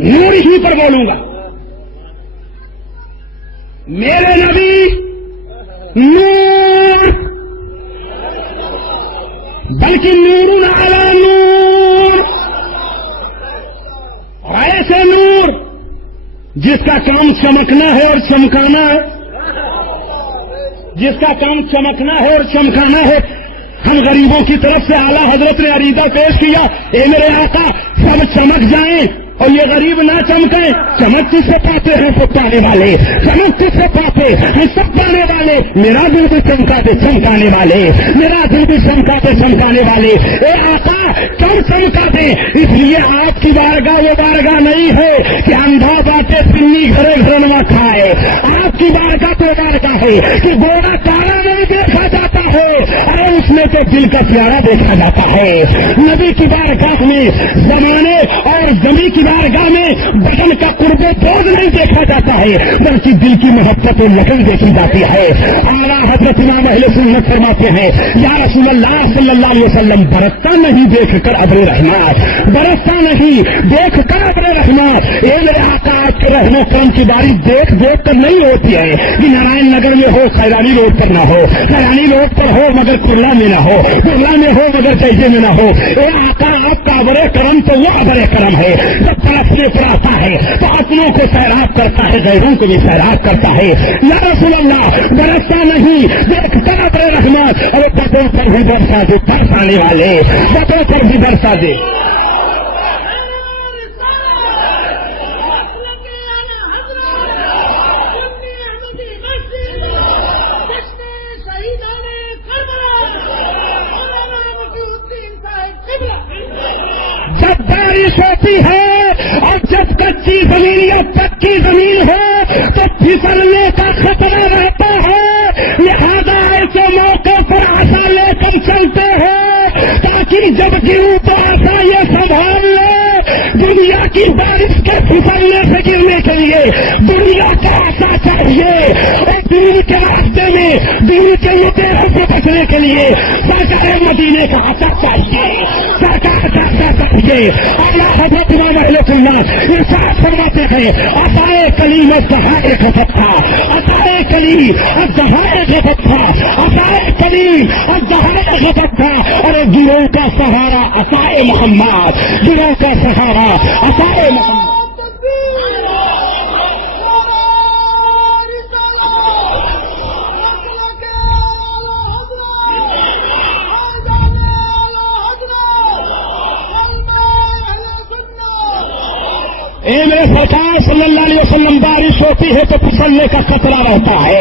نور ہی پر بولوں گا۔ میرے نبی نور، بلکہ نور علی نور، ایسے نور جس کا کام چمکنا ہے اور چمکانا ہے، جس کا کام چمکنا ہے اور چمکانا ہے۔ ہم غریبوں کی طرف سے اعلیٰ حضرت نے عریضہ پیش کیا، اے میرے آقا سب چمک جائیں اور یہ غریب نہ چمکیں، چمک کس سے پاتے ہیں سب پانے والے، چمک کس سے پاتے ہیں سب پانے والے، میرا دل بھی چمکاتے چمکانے والے، میرا دل بھی چمکاتے چمکانے والے۔ اے آقا کم چمکاتے، اس لیے آپ کی بارگاہ وہ بارگاہ نہیں ہے کہ اندھا باتیں پنی گھرے گھرنوا کھائے، آپ کی بارگاہ تو بارگاہ ہے کہ گوڑا تارا نہیں دیکھا جاتا ہے، ارے اس میں تو دل کا پیارا دیکھا جاتا ہے۔ نبی کی بارگاہ میں زمانے اور زمین کی بارگاہ میں بدن کا قرب و بوجھ نہیں دیکھا جاتا ہے، بلکہ دل کی محبت و لگن دیکھی جاتی ہے۔ اعلیٰ حضرت امام اہل سنت فرماتے ہیں یا رسول اللہ صلی اللہ علیہ وسلم، برستا نہیں دیکھ کر ابر رحمت، برستا نہیں دیکھ کر ابر رحمت، اے میرے آقا آپ کے رحم و کرم کی باری دیکھ دیکھ کر نہیں ہوتی ہے کہ نارائن نگر میں ہو خیرانی روڈ پر نہ ہو، خیرانی روڈ پر ہو مگر کرلا میں نہ ہو، کرلا میں ہو مگر جیسے میں نہ ہو۔ اے آقا آپ کا ابر کرم تو وہ ابر کرم ہے جب برسنے پر آتا ہے تو اپنوں کو سیراب کرتا ہے، غیروں کو بھی سیراب کرتا ہے۔ یا رسول اللہ برستا نہیں دیکھ کر ابر رحمت، ارے بتوں پر بھی برسا دے، برسانے والے بتوں پر بھی برسا دے۔ جب بارش ہوتی ہے اور جب کچی زمین یا پکی زمین ہو تو پھسلنے کا خطرہ رہتا ہے، لہذا ایسے موقع پر آسا لے کر چلتے ہیں تاکہ جب گروں تو آسا یہ سنبھال لے دنیا کی بارش کے پھسلنے سے گرنے کے لیے دنیا کا آسا چاہیے، اور دین کے راستے میں دین کے لٹیروں سے بچنے کے لیے سرکار مدینے کا آسا چاہیے، سرکار کا آسا چاہیے۔ اللہ حضرت امام اہل سنت ارشاد فرماتے ہیں عصائے کلیم الزحائق فتحا، عصائے کلیم الزحائق فتحا، عصائے کلیم الزحائق فتحا، اور گروہ کا سہارا عصائے محمد، گروہ کا سہارا عصائے محمد۔ اے میرے سرکار صلی اللہ علیہ وسلم، بارش ہوتی ہے تو پھسلنے کا خطرہ رہتا ہے۔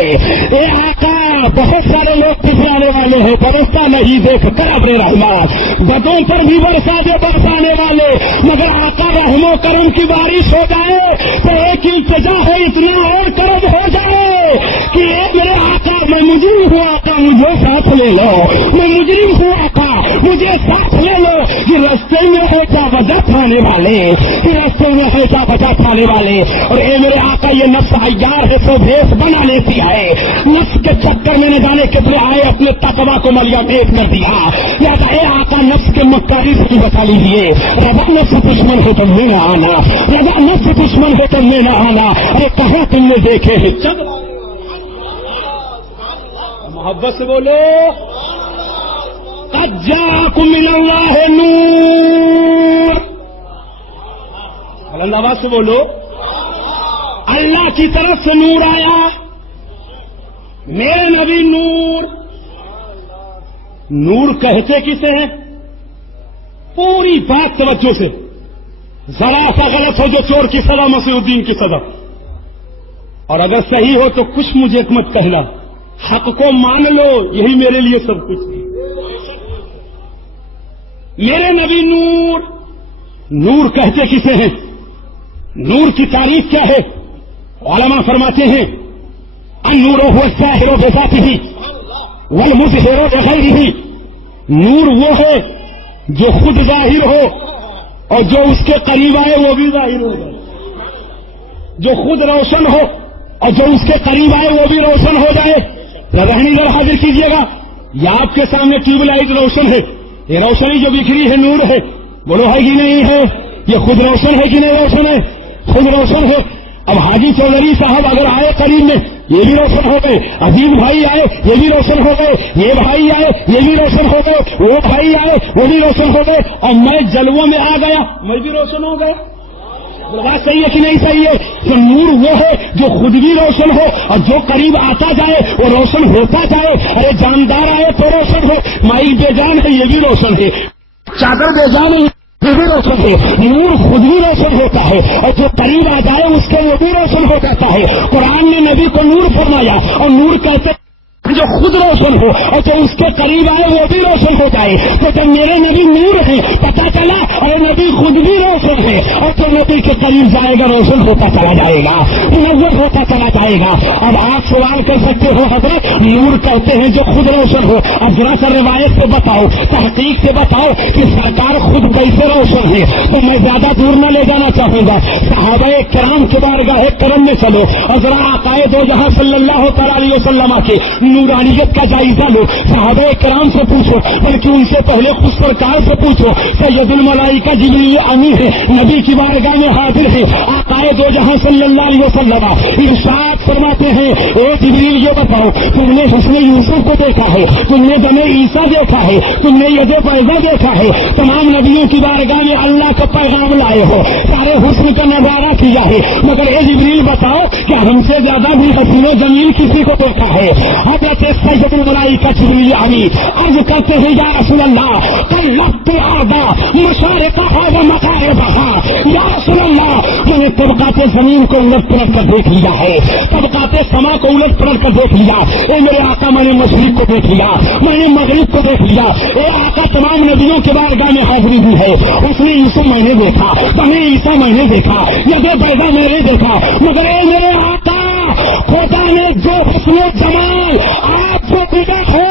اے آقا بہت سارے لوگ پھسلانے والے ہیں، برستا نہیں دیکھ کر ابر رحمت، بدوں پر بھی برسا دے برسانے والے، مگر آقا رحم و کرم کی بارش ہو جائے تو ایک التجا ہے اتنا اور کرم ہو جائے کہ اے میرے آقا میں مجرم ہوں، آقا مجھے ساتھ لے لو، میں مجرم ہوں آقا مجھے ساتھ لے لو، کہ رستے میں ہو کیا وجہ کھانے والے، کہ رستے میں ہے بچا کھانے والے، اور اے میرے آقا یہ نفس عیار ہے تو بھیس بنا لیتی ہے، نفس کے چکر میں نہ جانے کتنے آئے اپنے تقویٰ کو ملیا بیچ کر دیا، لہٰذا اے آقا نفس کے مکاری سے بچا لیجیے، رضا نفس دشمن ہے تم میں نہ آنا، رضا نفس دشمن ہے تم میں نہ آنا، ارے کہاں تم نے دیکھے ہیں چل محبت سے بولو قد جاءکم من اللہ نور، بلند آواز سے بولو اللہ کی طرف سے نور آیا، میرے نبی نور۔ نور کہتے کسے ہیں؟ پوری بات توجہ سے، ذرا سا غلط ہو جو چور کی سزا مسیح الدین کی سزا، اور اگر صحیح ہو تو کچھ مجھے مت کہنا، حق کو مان لو، یہی میرے لیے سب کچھ ہے۔ میرے نبی نور، نور کہتے کسے ہیں؟ نور کی تعریف کیا ہے؟ علماء فرماتے ہیں النور هو الساحر بذاته والمظهر بغیره، نور وہ ہے جو خود ظاہر ہو اور جو اس کے قریب آئے وہ بھی ظاہر ہو جائے، جو خود روشن ہو اور جو اس کے قریب آئے وہ بھی روشن ہو جائے۔ رہنی ذرا حاضر کیجیے گا، یہ آپ کے سامنے ٹیوب لائٹ روشن ہے، یہ روشنی جو بکھری ہے نور ہے، بولو ہے کہ نہیں ہے؟ یہ خود روشن ہے کہ نہیں روشن ہے؟ خود روشن ہے۔ اب حاجی چودھری صاحب اگر آئے قریب میں یہ بھی روشن ہو گئے، عظیم بھائی آئے یہ بھی روشن ہو گئے، یہ بھائی آئے یہ بھی روشن ہو گئے، وہ بھائی آئے وہ بھی روشن ہو گئے، اور میں جلووں میں آ گیا میں بھی روشن ہو گیا۔ بات صحیح ہے کہ نہیں صحیح ہے؟ تو نور وہ ہے جو خود بھی روشن ہو اور جو قریب آتا جائے وہ روشن ہوتا جائے۔ ارے جاندار آئے تو روشن ہو، مائی بے جان ہے یہ بھی روشن ہے، چادر بے جان ہے یہ بھی روشن ہے، نور خود بھی روشن ہوتا ہے اور جو قریب آ جائے اس کے وہ بھی روشن ہو جاتا ہے۔ قرآن نے نبی کو نور فرمایا، اور نور کہتے جو خود روشن ہو اور جو اس کے قریب آئے وہ بھی روشن ہو جائے. تو جب میرے نبی نور ہے پتا چلا اور نبی خود بھی روشن ہے اور جو نبی کے قریب جائے گا روشن ہوتا چلا جائے گا, منور ہوتا چلا جائے گا. اب آپ سوال کر سکتے ہو حضرت نور کہتے ہیں جو خود روشن ہو, اب ذرا سا روایت سے بتاؤ, تحقیق سے بتاؤ کہ سرکار خود کیسے روشن ہے. تو میں زیادہ دور نہ لے جانا چاہوں گا, صحابہ کرام کے بارگاہ کرم میں چلو اور ذرا عقائد و جہاں صلی اللہ تعالی علیہ وسلم کے نورانیت کا جائزہ لو. صحابہ کرام سے پوچھو, بلکہ ان سے پہلے خود سرکار سے پوچھو. سید الملائکہ جبریل امین ہے, نبی کی بارگاہ میں حاضر ہے. عقائد و جہاں صلی اللہ علیہ وسلم ارشاد فرماتے ہیں اے جبریل یہ بتاؤ تم نے حسن یوسف کو دیکھا ہے, تم نے دم عیسیٰ دیکھا ہے, تم نے ید بیضا دیکھا ہے, تمام نبیوں کی بارگاہ میں اللہ کا پیغام لائے ہو, سارے حسن کا نظارہ کیا ہے, مگر اے جبریل بتاؤ کہ ہم سے زیادہ بھی حسین و جمیل کسی کو دیکھا ہے. حضرت سید الملائکہ جبریل امین عرض کرتے ہیں یا رسول اللہ قلبت آدھا مشارقہ و مغاربہ, یا رسول اللہ میں نے طبقات زمین کو الٹ پلٹ کر دیکھ لیا ہے, طبقات سما کو الٹ پلٹ کر دیکھ لیا. اے میرے آقا میں نے مشرق کو دیکھ لیا, میں نے مغرب کو دیکھ لیا. اے آقا تمام نبیوں کے بارگاہ میں حاضری دی ہے, اس نے یوسف میں نے دیکھا, تمہیں عیسیٰ میں نے دیکھا, ید بیضا میں نے دیکھا, مگر اے میرے آقا خدا نے جو حسن و جمال آپ کو دیا ہے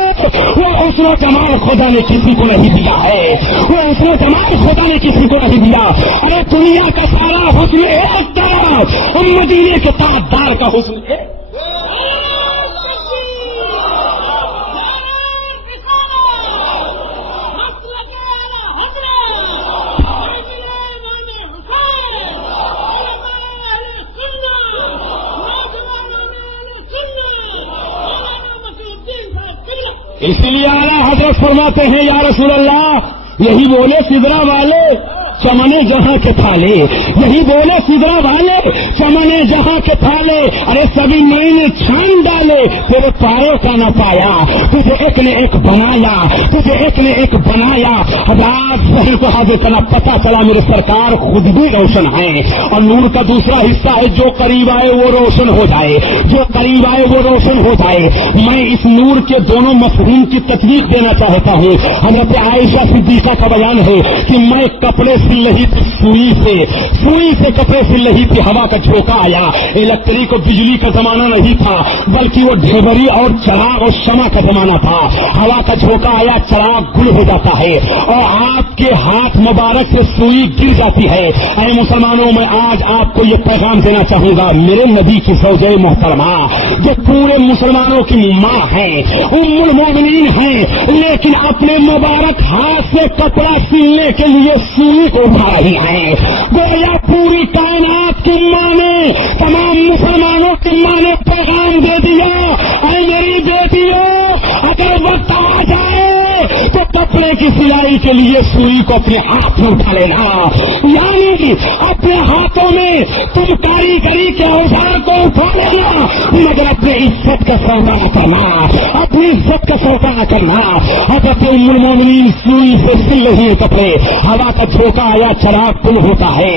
وہ حسن و جمال خدا نے کسی کو نہیں دیا ہے, وہ حسن و جمال خدا نے کسی کو نہیں دیا. ارے دنیا کا سارا حسن ایک طرف اور مدینے کے تاجدار کا حسن ہے. اس لیے اعلیٰ حضرت فرماتے ہیں یا رسول اللہ یہی بولے سدرا والے چمنے جہاں کے تھالے, یہی بولے سدرا والے چمنے جہاں کے تھالے. ارے سبھی میں نے چھان ڈالے تیرے پاروں کا نہ پایا, تجھے ایک نے ایک بنایا, تجھے ایک نے ایک بنایا. حضرات صحیح کو حاضر کرنا پتا چلا میرے سرکار خود بھی روشن ہیں, اور نور کا دوسرا حصہ ہے جو قریب آئے وہ روشن ہو جائے, جو قریب آئے وہ روشن ہو جائے. میں اس نور کے دونوں مفہوم کی تطبیق دینا چاہتا ہوں. حضرت عائشہ صدیقہ کا بیان ہے کہ میں کپڑے سل رہی تھی, سوئی سے کپڑے سل رہی تھی, ہوا کا جھونکا آیا. الیکٹرک اور بجلی کا زمانہ نہیں تھا بلکہ وہ ڈھیبری اور چراغ اور شمع کا زمانہ تھا. ہوا کا جھونکا آیا, چراغ گل ہو جاتا ہے اور آپ کے ہاتھ مبارک سے سوئی گر جاتی ہے. اے مسلمانوں میں آج آپ کو یہ پیغام دینا چاہوں گا, میرے نبی کی زوجہ محترمہ جو پورے مسلمانوں کی ماں ہے, ام المومنین ہیں, لیکن اپنے مبارک ہاتھ سے کپڑا سلنے کے لیے سوئی کو اٹھا رہی ہیں. گویا پوری کائنات کی ماں نے, تمام مسلمانوں کی ماں نے پیغام دے دیا اے میری بیٹیوں اگر وقت آ جائے تو کپڑے کی سلائی کے لیے سوئی کو اپنے ہاتھ میں اٹھا لینا, یعنی اپنے ہاتھوں میں تم کاریگری کے اوزار کو اٹھا لینا, مگر اپنے عزت کا سودا نہ کرنا, اپنی عزت کا سودا نہ کرنا. حضرت ام المومنین سوئی سے سل رہی ہے کپڑے, ہوا کا جھونکا آیا, چراغ گل ہوتا ہے,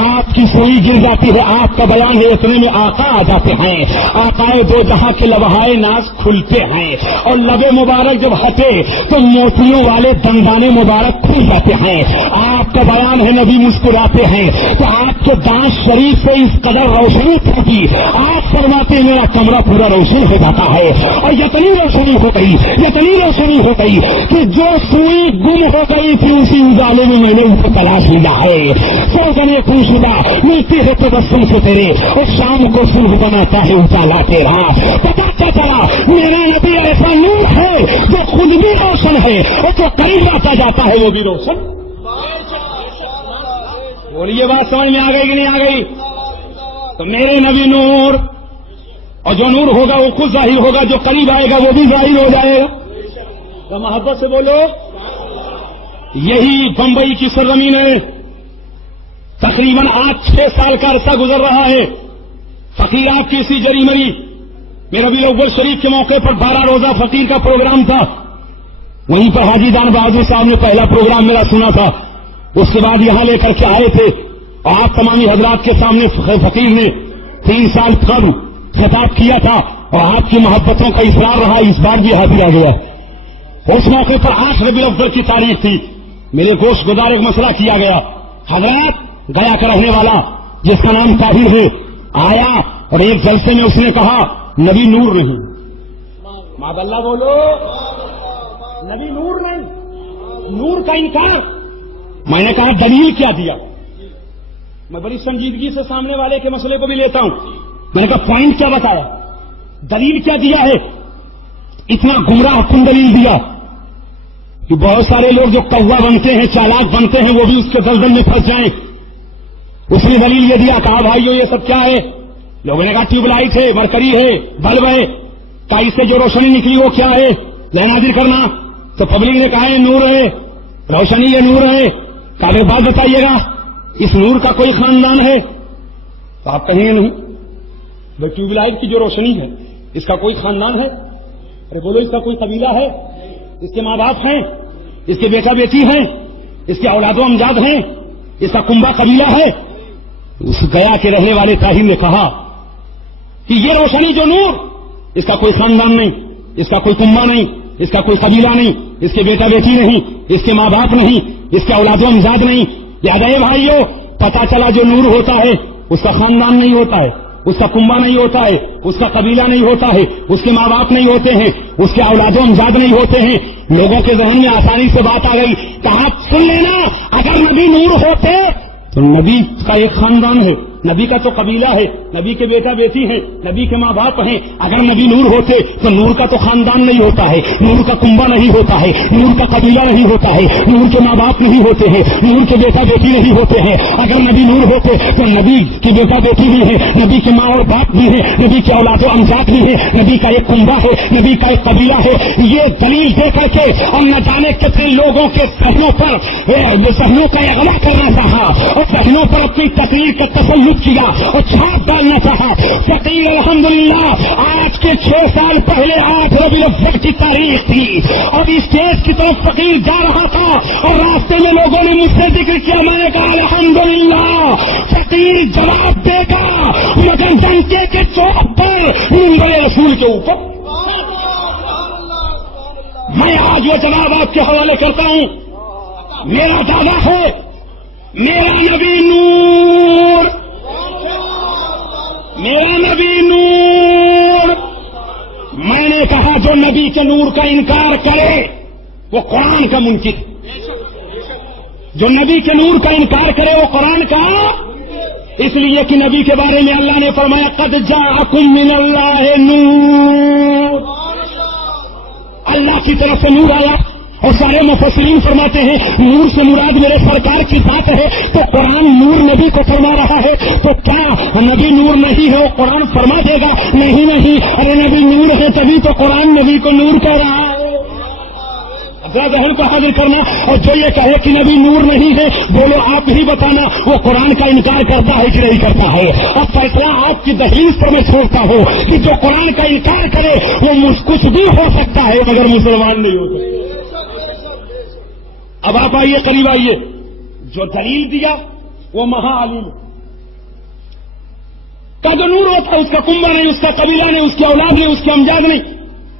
آپ کی سوئی گر جاتی ہے. آپ کا بیان ہے اتنے میں آقا آ جاتے ہیں, آقائے دو جہاں کے لبہائے ناز کھلتے ہیں اور لبے مبارک جب ہٹے تو موتیوں والے دندانے مبارک کھل جاتے ہیں. آپ کا بیان ہے نبی مسکراتے ہیں تو آپ کے دانت شریف سے اس قدر روشنی پھوٹی, آپ فرماتے ہیں میرا کمرہ پورا روشن ہو جاتا ہے. اور اتنی روشنی ہو گئی, اتنی روشنی ہو گئی کہ جو سوئی گم ہو گئی تھی اسی اجالے میں نے ان کو تلاش لیا ہے. سوچنے پوچھنا ملتی ہے تبسم سے تیرے اور شام کو صبح بناتا ہے اجالا تیرا. پتا چلا میرا نبی ایسا نور ہے جو خود بھی روشن ہے اور جو قریب آتا جاتا ہے وہ بھی روشن. بولیے بات سمجھ میں آ گئی کہ نہیں آ گئی؟ تو میرے نبی نور, اور جو نور ہوگا وہ خود ظاہر ہوگا, جو قریب آئے گا وہ بھی ظاہر ہو جائے گا. تو محبت سے بولو. یہی بمبئی کی سرزمین ہے, تقریباً 8-6 سال کا عرصہ گزر رہا ہے. فقیر آپ کی سی جری مری, میرا ربیع الاول شریف کے موقع پر 12 روزہ فقیر کا پروگرام تھا. وہیں پر حاجی جان بہادر صاحب نے پہلا پروگرام میرا سنا تھا. اس کے بعد یہاں لے کر کے آئے تھے اور آپ تمامی حضرات کے سامنے فقیر نے 3 سال قبل خطاب کیا تھا اور آپ کی محبتوں کا اصرار رہا، اس بار بھی حاضر آ گیا۔ اس موقع پر 8 ربیع الاول کی تاریخ تھی، میرے گوشت گزار ایک مسئلہ کیا گیا۔ حضرات گیا کا رہنے والا جس کا نام طاہر ہے آیا اور ایک جلسے میں اس نے کہا نبی نور نہیں۔ ماد اللہ بولو، نبی نور نہیں، نور کا انکار۔ میں نے کہا دلیل کیا دیا؟ میں بڑی سنجیدگی سے سامنے والے کے مسئلے کو بھی لیتا ہوں۔ میں نے کہا پوائنٹ کیا بتایا، دلیل کیا دیا ہے؟ اتنا گمراہ کن دلیل دیا کہ بہت سارے لوگ جو کوا بنتے ہیں، چالاک بنتے ہیں، وہ بھی اس کے دلدل میں پھنس جائیں۔ اس نے دلیل یہ دیا، کہا بھائیو یہ سب کیا ہے؟ لوگوں نے کہا ٹیوب لائٹ ہے، مرکری ہے، بلب ہے۔ کہا اس سے جو روشنی نکلی وہ کیا ہے؟ لین حاضر کرنا۔ تو پبلک نے کہا یہ نور ہے، روشنی یہ نور ہے۔ کہا ایک بات بتائیے گا، اس نور کا کوئی خاندان ہے؟ تو آپ کہیں گے نہیں۔ وہ ٹیوب لائٹ کی جو روشنی ہے اس کا کوئی خاندان ہے؟ ارے بولو اس کا کوئی قبیلہ ہے؟ اس کے ماں باپ ہیں، اس کے بیٹا بیٹی ہیں، اس کے اولاد و امجاد ہیں، اس کا کنبہ قبیلہ ہے؟ اس گیا کے رہنے والے طاہر نے کہا کہ یہ روشنی جو نور، اس کا کوئی خاندان نہیں، اس کا کوئی کنبہ نہیں، اس کا کوئی قبیلہ نہیں، اس کے بیٹا بیٹی نہیں، اس کے ماں باپ نہیں، اس کے اولاد و امجاد نہیں۔ یاد ہے بھائیو، پتا چلا جو نور ہوتا ہے اس کا خاندان نہیں ہوتا ہے، اس کا کنبہ نہیں ہوتا ہے، اس کا قبیلہ نہیں ہوتا ہے، اس کے ماں باپ نہیں ہوتے ہیں، اس کے اولاد و امجاد نہیں ہوتے ہیں۔ لوگوں کے ذہن میں آسانی سے بات آ گئی، کہا سن لینا، اگر نبی نور ہوتے تو نبی کا ایک خاندان ہے، نبی کا تو قبیلہ ہے، نبی کے بیٹا بیٹی ہیں، نبی کے ماں باپ ہیں۔ اگر نبی نور ہوتے تو نور کا تو خاندان نہیں ہوتا ہے، نور کا کنبہ نہیں ہوتا ہے، نور کا قبیلہ نہیں ہوتا ہے، نور کے ماں باپ نہیں ہوتے ہیں، نور کے بیٹا بیٹی نہیں ہوتے ہیں۔ اگر نبی نور ہوتے تو نبی کی بیٹا بیٹی بھی ہے، نبی کے ماں اور باپ بھی ہے، نبی کے اولاد و امجاد بھی ہے، نبی کا ایک کنبہ ہے، نبی کا ایک قبیلہ ہے۔ یہ دلیل دے کر کے اور نہ جانے کتنے لوگوں کے ذہنوں پر ذہنوں کا اغوا کرنا چاہا اور ذہنوں پر اپنی تقریر کا تسلط کیا اور چھاپ ڈالنا چاہا۔ فقیر الحمدللہ آج کے 6 سال پہلے 8 ربیع الاول کی تاریخ تھی اور اسٹیج کی طرف فقیر جا رہا تھا اور راستے میں لوگوں نے مجھ سے ذکر کیا، میں نے کہا الحمدللہ فقیر جواب دے گا مگر ڈنکے کے چوک پر منبر رسول کے اوپر۔ میں آج وہ جواب آپ کے حوالے کرتا ہوں۔ میرا دعویٰ ہے میرا نبی نور، میرا نبی نور۔ میں نے کہا جو نبی کے نور کا انکار کرے وہ قرآن کا منکر، جو نبی کے نور کا انکار کرے وہ قرآن کا، اس لیے کہ نبی کے بارے میں اللہ نے فرمایا قد جاءکم من اللہ نور، اللہ کی طرف سے نور آیا۔ اور سارے مفسرین فرماتے ہیں نور سے مراد میرے سرکار کی ذات ہے، تو قرآن نور نبی کو فرما رہا ہے، تو کیا نبی نور نہیں ہے وہ قرآن فرما دے گا؟ نہیں، ارے نبی نور ہے تبھی تو قرآن نبی کو نور کہہ رہا ہے۔ اپنا ذہن کو حاضر کرنا، اور جو یہ کہے کہ نبی نور نہیں ہے بولو آپ ہی بتانا وہ قرآن کا انکار کرتا ہے کہ نہیں کرتا ہے۔ اب فیصلہ آپ کی دہلیز پر میں چھوڑتا ہوں کہ جو قرآن کا انکار کرے وہ کچھ بھی ہو سکتا ہے مگر مسلمان نہیں ہو سکتا۔ اب آپ آئیے قریب آئیے، جو دلیل دیا وہ مہا علیم کا جو نور ہوتا اس کا کنبہ نہیں، اس کا قبیلہ نہیں، اس کی اولاد نہیں، اس کے امجاد نہیں۔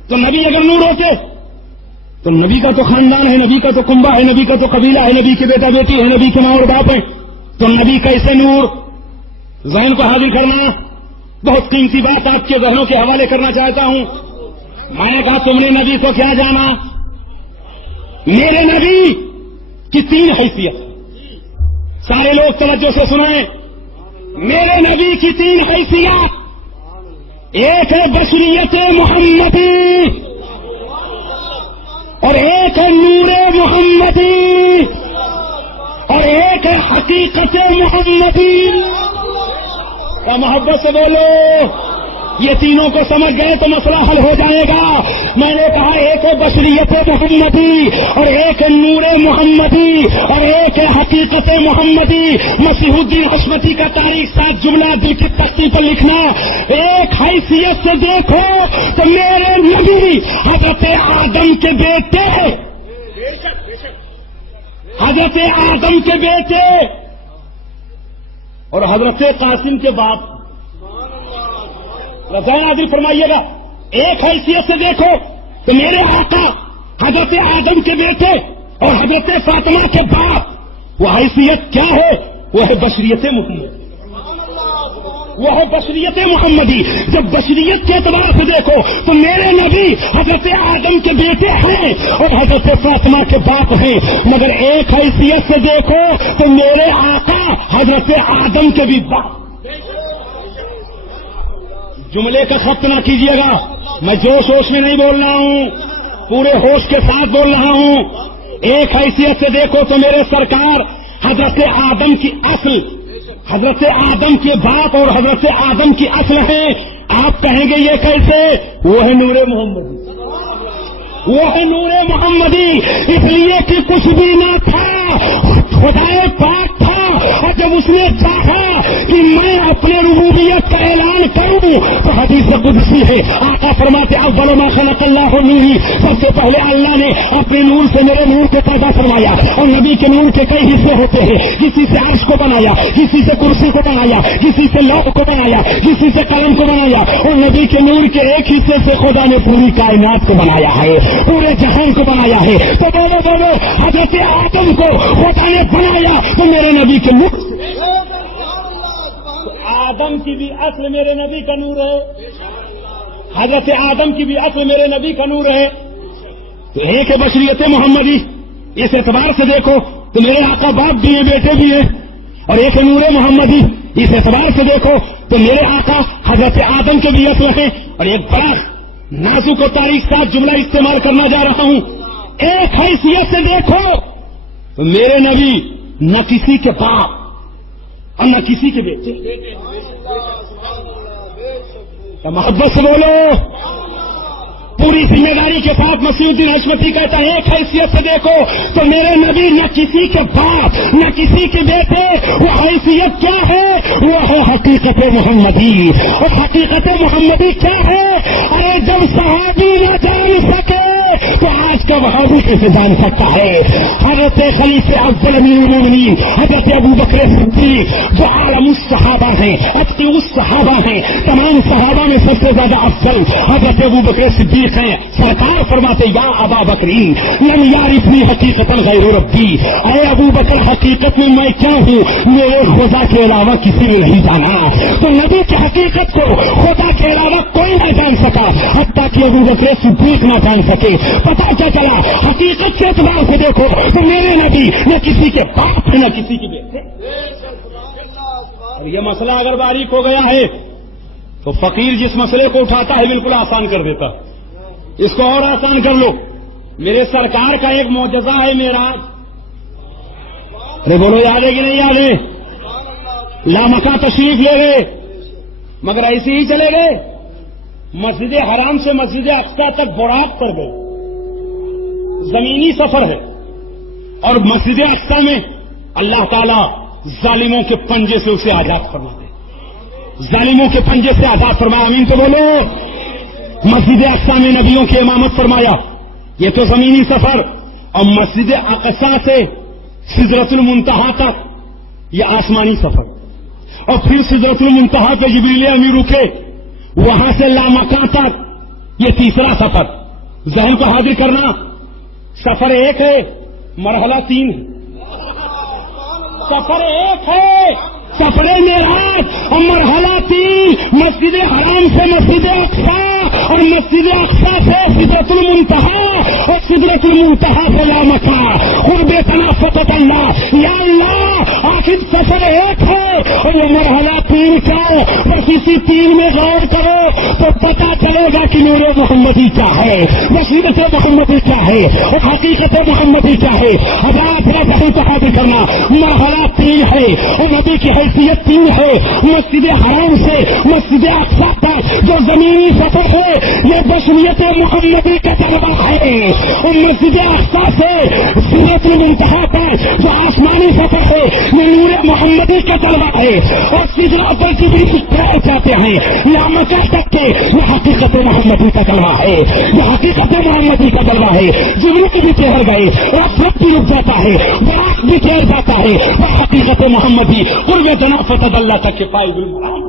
تو نبی اگر نور ہوتے تو نبی کا تو خاندان ہے، نبی کا تو کنبہ ہے، نبی کا تو قبیلہ ہے، نبی کے بیٹا بیٹی ہے، نبی کے ماں اور باپ ہے، تو نبی کیسے نور؟ ذہن کو حاضر کرنا، بہت قیمتی بات آپ کے ذہنوں کے حوالے کرنا چاہتا ہوں۔ میں نے کہا تم نے نبی کو کیا جانا؟ میرے نبی کی 3 حیثیت، سارے لوگ توجہ سے سنیں، میرے نبی کی 3 حیثیت، ایک ہے بشریت محمدی اور ایک ہے نور محمدی اور ایک ہے حقیقت محمدی۔ اور محبت سے بولو، یہ تینوں کو سمجھ گئے تو مسئلہ حل ہو جائے گا۔ میں نے کہا ایک ہے بشریت محمدی اور ایک ہے نور محمدی اور ایک ہے حقیقت محمدی۔ مسیح الدین حشمتی کا تاریخ 7 جملہ دل کی تختی پر لکھنا، ایک حیثیت سے دیکھو تو میرے نبی حضرت آدم کے بیٹے، حضرت آدم کے بیٹے اور حضرت قاسم کے باپ۔ رضا نازل فرمائیے گا، ایک حیثیت سے دیکھو تو میرے آقا حضرت آدم کے بیٹے اور حضرت فاطمہ کے باپ، وہ حیثیت کیا ہے؟ وہ ہے بشریت محمدی، وہ ہے بشریت محمدی۔ جب بشریت کے اعتبار سے دیکھو تو میرے نبی حضرت آدم کے بیٹے ہیں اور حضرت فاطمہ کے باپ ہیں، مگر ایک حیثیت سے دیکھو تو میرے آقا حضرت آدم کے بھی باپ۔ جملے کا خط نہ کیجیے گا، میں جوش ہوش میں نہیں بول رہا ہوں، پورے ہوش کے ساتھ بول رہا ہوں۔ ایک حیثیت سے دیکھو تو میرے سرکار حضرت آدم کی اصل، حضرت آدم کے باپ اور حضرت آدم کی اصل ہیں۔ آپ کہیں گے یہ کیسے؟ وہ ہے نور محمدی، وہ ہے نور محمدی، اس لیے کہ کچھ بھی نہ تھا، خدائے پاک تھا، اور جب اس نے چاہا کہ میں اپنے ربوبیت کا اعلان کروں تو حدیث قدسی ہے، آقا فرماتے اول ما خلق اللہ نوری، سب سے پہلے اللہ نے اپنے نور سے میرے نور کو پیدا فرمایا، اور نبی کے نور کے کئی حصے ہوتے ہیں، کسی سے عرش کو بنایا، کسی سے کرسی کو بنایا، کسی سے لوح کو بنایا، کسی سے قلم کو بنایا، اور نبی کے نور کے ایک حصے سے خدا نے پوری کائنات کو بنایا ہے، پورے جہان کو بنایا ہے۔ تو بولو حضرت آدم کو خدا نے بنایا تو میرے نبی کے نور، آدم کی بھی اصل میرے نبی کا نور ہے، حضرت آدم کی بھی اصل میرے نبی کا نور ہے۔ تو ایک ہے بشریت محمدی، اس اعتبار سے دیکھو تو میرے آقا باپ بھی ہیں، بیٹے بھی ہیں، اور ایک ہے نور محمدی، اس اعتبار سے دیکھو تو میرے آقا حضرت آدم کے بھی اصل ہیں۔ اور ایک بڑا نازک و تاریخ ساتھ جملہ استعمال کرنا جا رہا ہوں، ایک حیثیت سے دیکھو تو میرے نبی نہ کسی کے باپ اور نہ کسی کے بیٹے، تو محبت سے بولو، پوری ذمہ داری کے ساتھ مسیح الدین حشمتی کہتا ہے ایک حیثیت سے دیکھو تو میرے نبی نہ کسی کے باپ نہ کسی کے بیٹے، وہ حیثیت کیا ہے؟ وہ ہے حقیقت محمدی۔ اور حقیقت محمدی کیا ہے؟ ارے جب صحابی نہ جان سکے تو آج کا وہابی کیسے جان سکتا ہے؟ حضرت خلیفہ افضل امیر المومنین حضرت ابو بکر صدیق جو عالم الصحابہ ہیں، اتقی الصحابہ ہیں، تمام صحابہ میں سب سے زیادہ افضل حضرت ابو بکر صدیق ہیں۔ سرکار فرماتے یا ابا بکرین لم یعرفنی حقیقتا غیر ربی، اے ابو بکر حقیقت میں کیا ہوں میرے خدا کے علاوہ کسی نے نہیں جانا۔ تو نبی کی حقیقت کو خدا کے علاوہ کوئی نہ جان سکا، حتیٰ کہ ابو بکر صدیق نہ جان سکے۔ پتا کیا چلا؟ حقیقت کے اعتبار سے دیکھو تو میرے نبی نہ کسی کے باپ نہ کسی کے بیٹے۔ اور یہ مسئلہ اگر باریک ہو گیا ہے تو فقیر جس مسئلے کو اٹھاتا ہے بالکل آسان کر دیتا، اس کو اور آسان کر لو۔ میرے سرکار کا ایک معجزہ ہے معراج، ارے بولو یاد ہے کہ نہیں یاد ہے؟ لامکہ تشریف لے گئے مگر ایسے ہی چلے گئے، مسجد حرام سے مسجد اقصی تک براق کر گئے، زمینی سفر ہے، اور مسجد اقصی میں اللہ تعالیٰ ظالموں کے پنجے سے اسے آزاد فرما دے، ظالموں کے پنجے سے آزاد فرمایا، آمین تو بولو۔ مسجد اقصی میں نبیوں کی امامت فرمایا، یہ تو زمینی سفر، اور مسجد اقصی سے سدرۃ المنتہا تک یہ آسمانی سفر، اور پھر سدرۃ المنتہا پہ جبریل امین رکے، وہاں سے لامکہ تک یہ تیسرا سفر۔ ذہن کو حاضر کرنا، سفر ایک ہے، مرحلہ 3 ہے، سفر ایک ہے سفر معراج، اور مرحلہ 3 مسجد حرام سے مسجد اقصی، اور مسجد اقصی سے سدرۃ المنتہا، اور سدرۃ المنتہا سے لامکہ۔ قرب تنافت اللہ، یا اللہ آخر سفر ایک ہے اور یہ مرحلہ 3 کا، بس اسی 3 میں غور کرو تو پتا چلے گا کہ نور محمدی کیا ہے، بصیرت محمدی کیا ہے، اور حقیقت محمدی کیا ہے۔ حضرات ذہن کو حاضر کرنا، مرحلہ 3 ہے اور نبی کی حیثیت 3 ہے۔ مسجد حرام سے مسجد اقصی تک جو زمینی سفر ہے یہ بشریت محمدی کا طلبہ ہے، اور مسجد اقصی سے سدرۃ المنتہا پر جو آسمانی سفر ہے یہ نور محمدی کا طلبہ ہے، اور سدرہ پر جبریل اتر جاتے ہیں لامکہ تک کے، یہ حقیقت محمدی کا طلبہ ہے، یہ حقیقت محمدی کا طلبہ ہے۔ جبریل بھی ٹھہر گئے، رفت بھی رک جاتا ہے، براق بھی ٹھہر جاتا ہے، وہ حقیقت محمدی قرب تنافت اللہ تک کے فائد المرام۔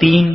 3,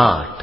8।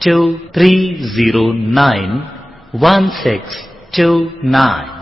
23091629।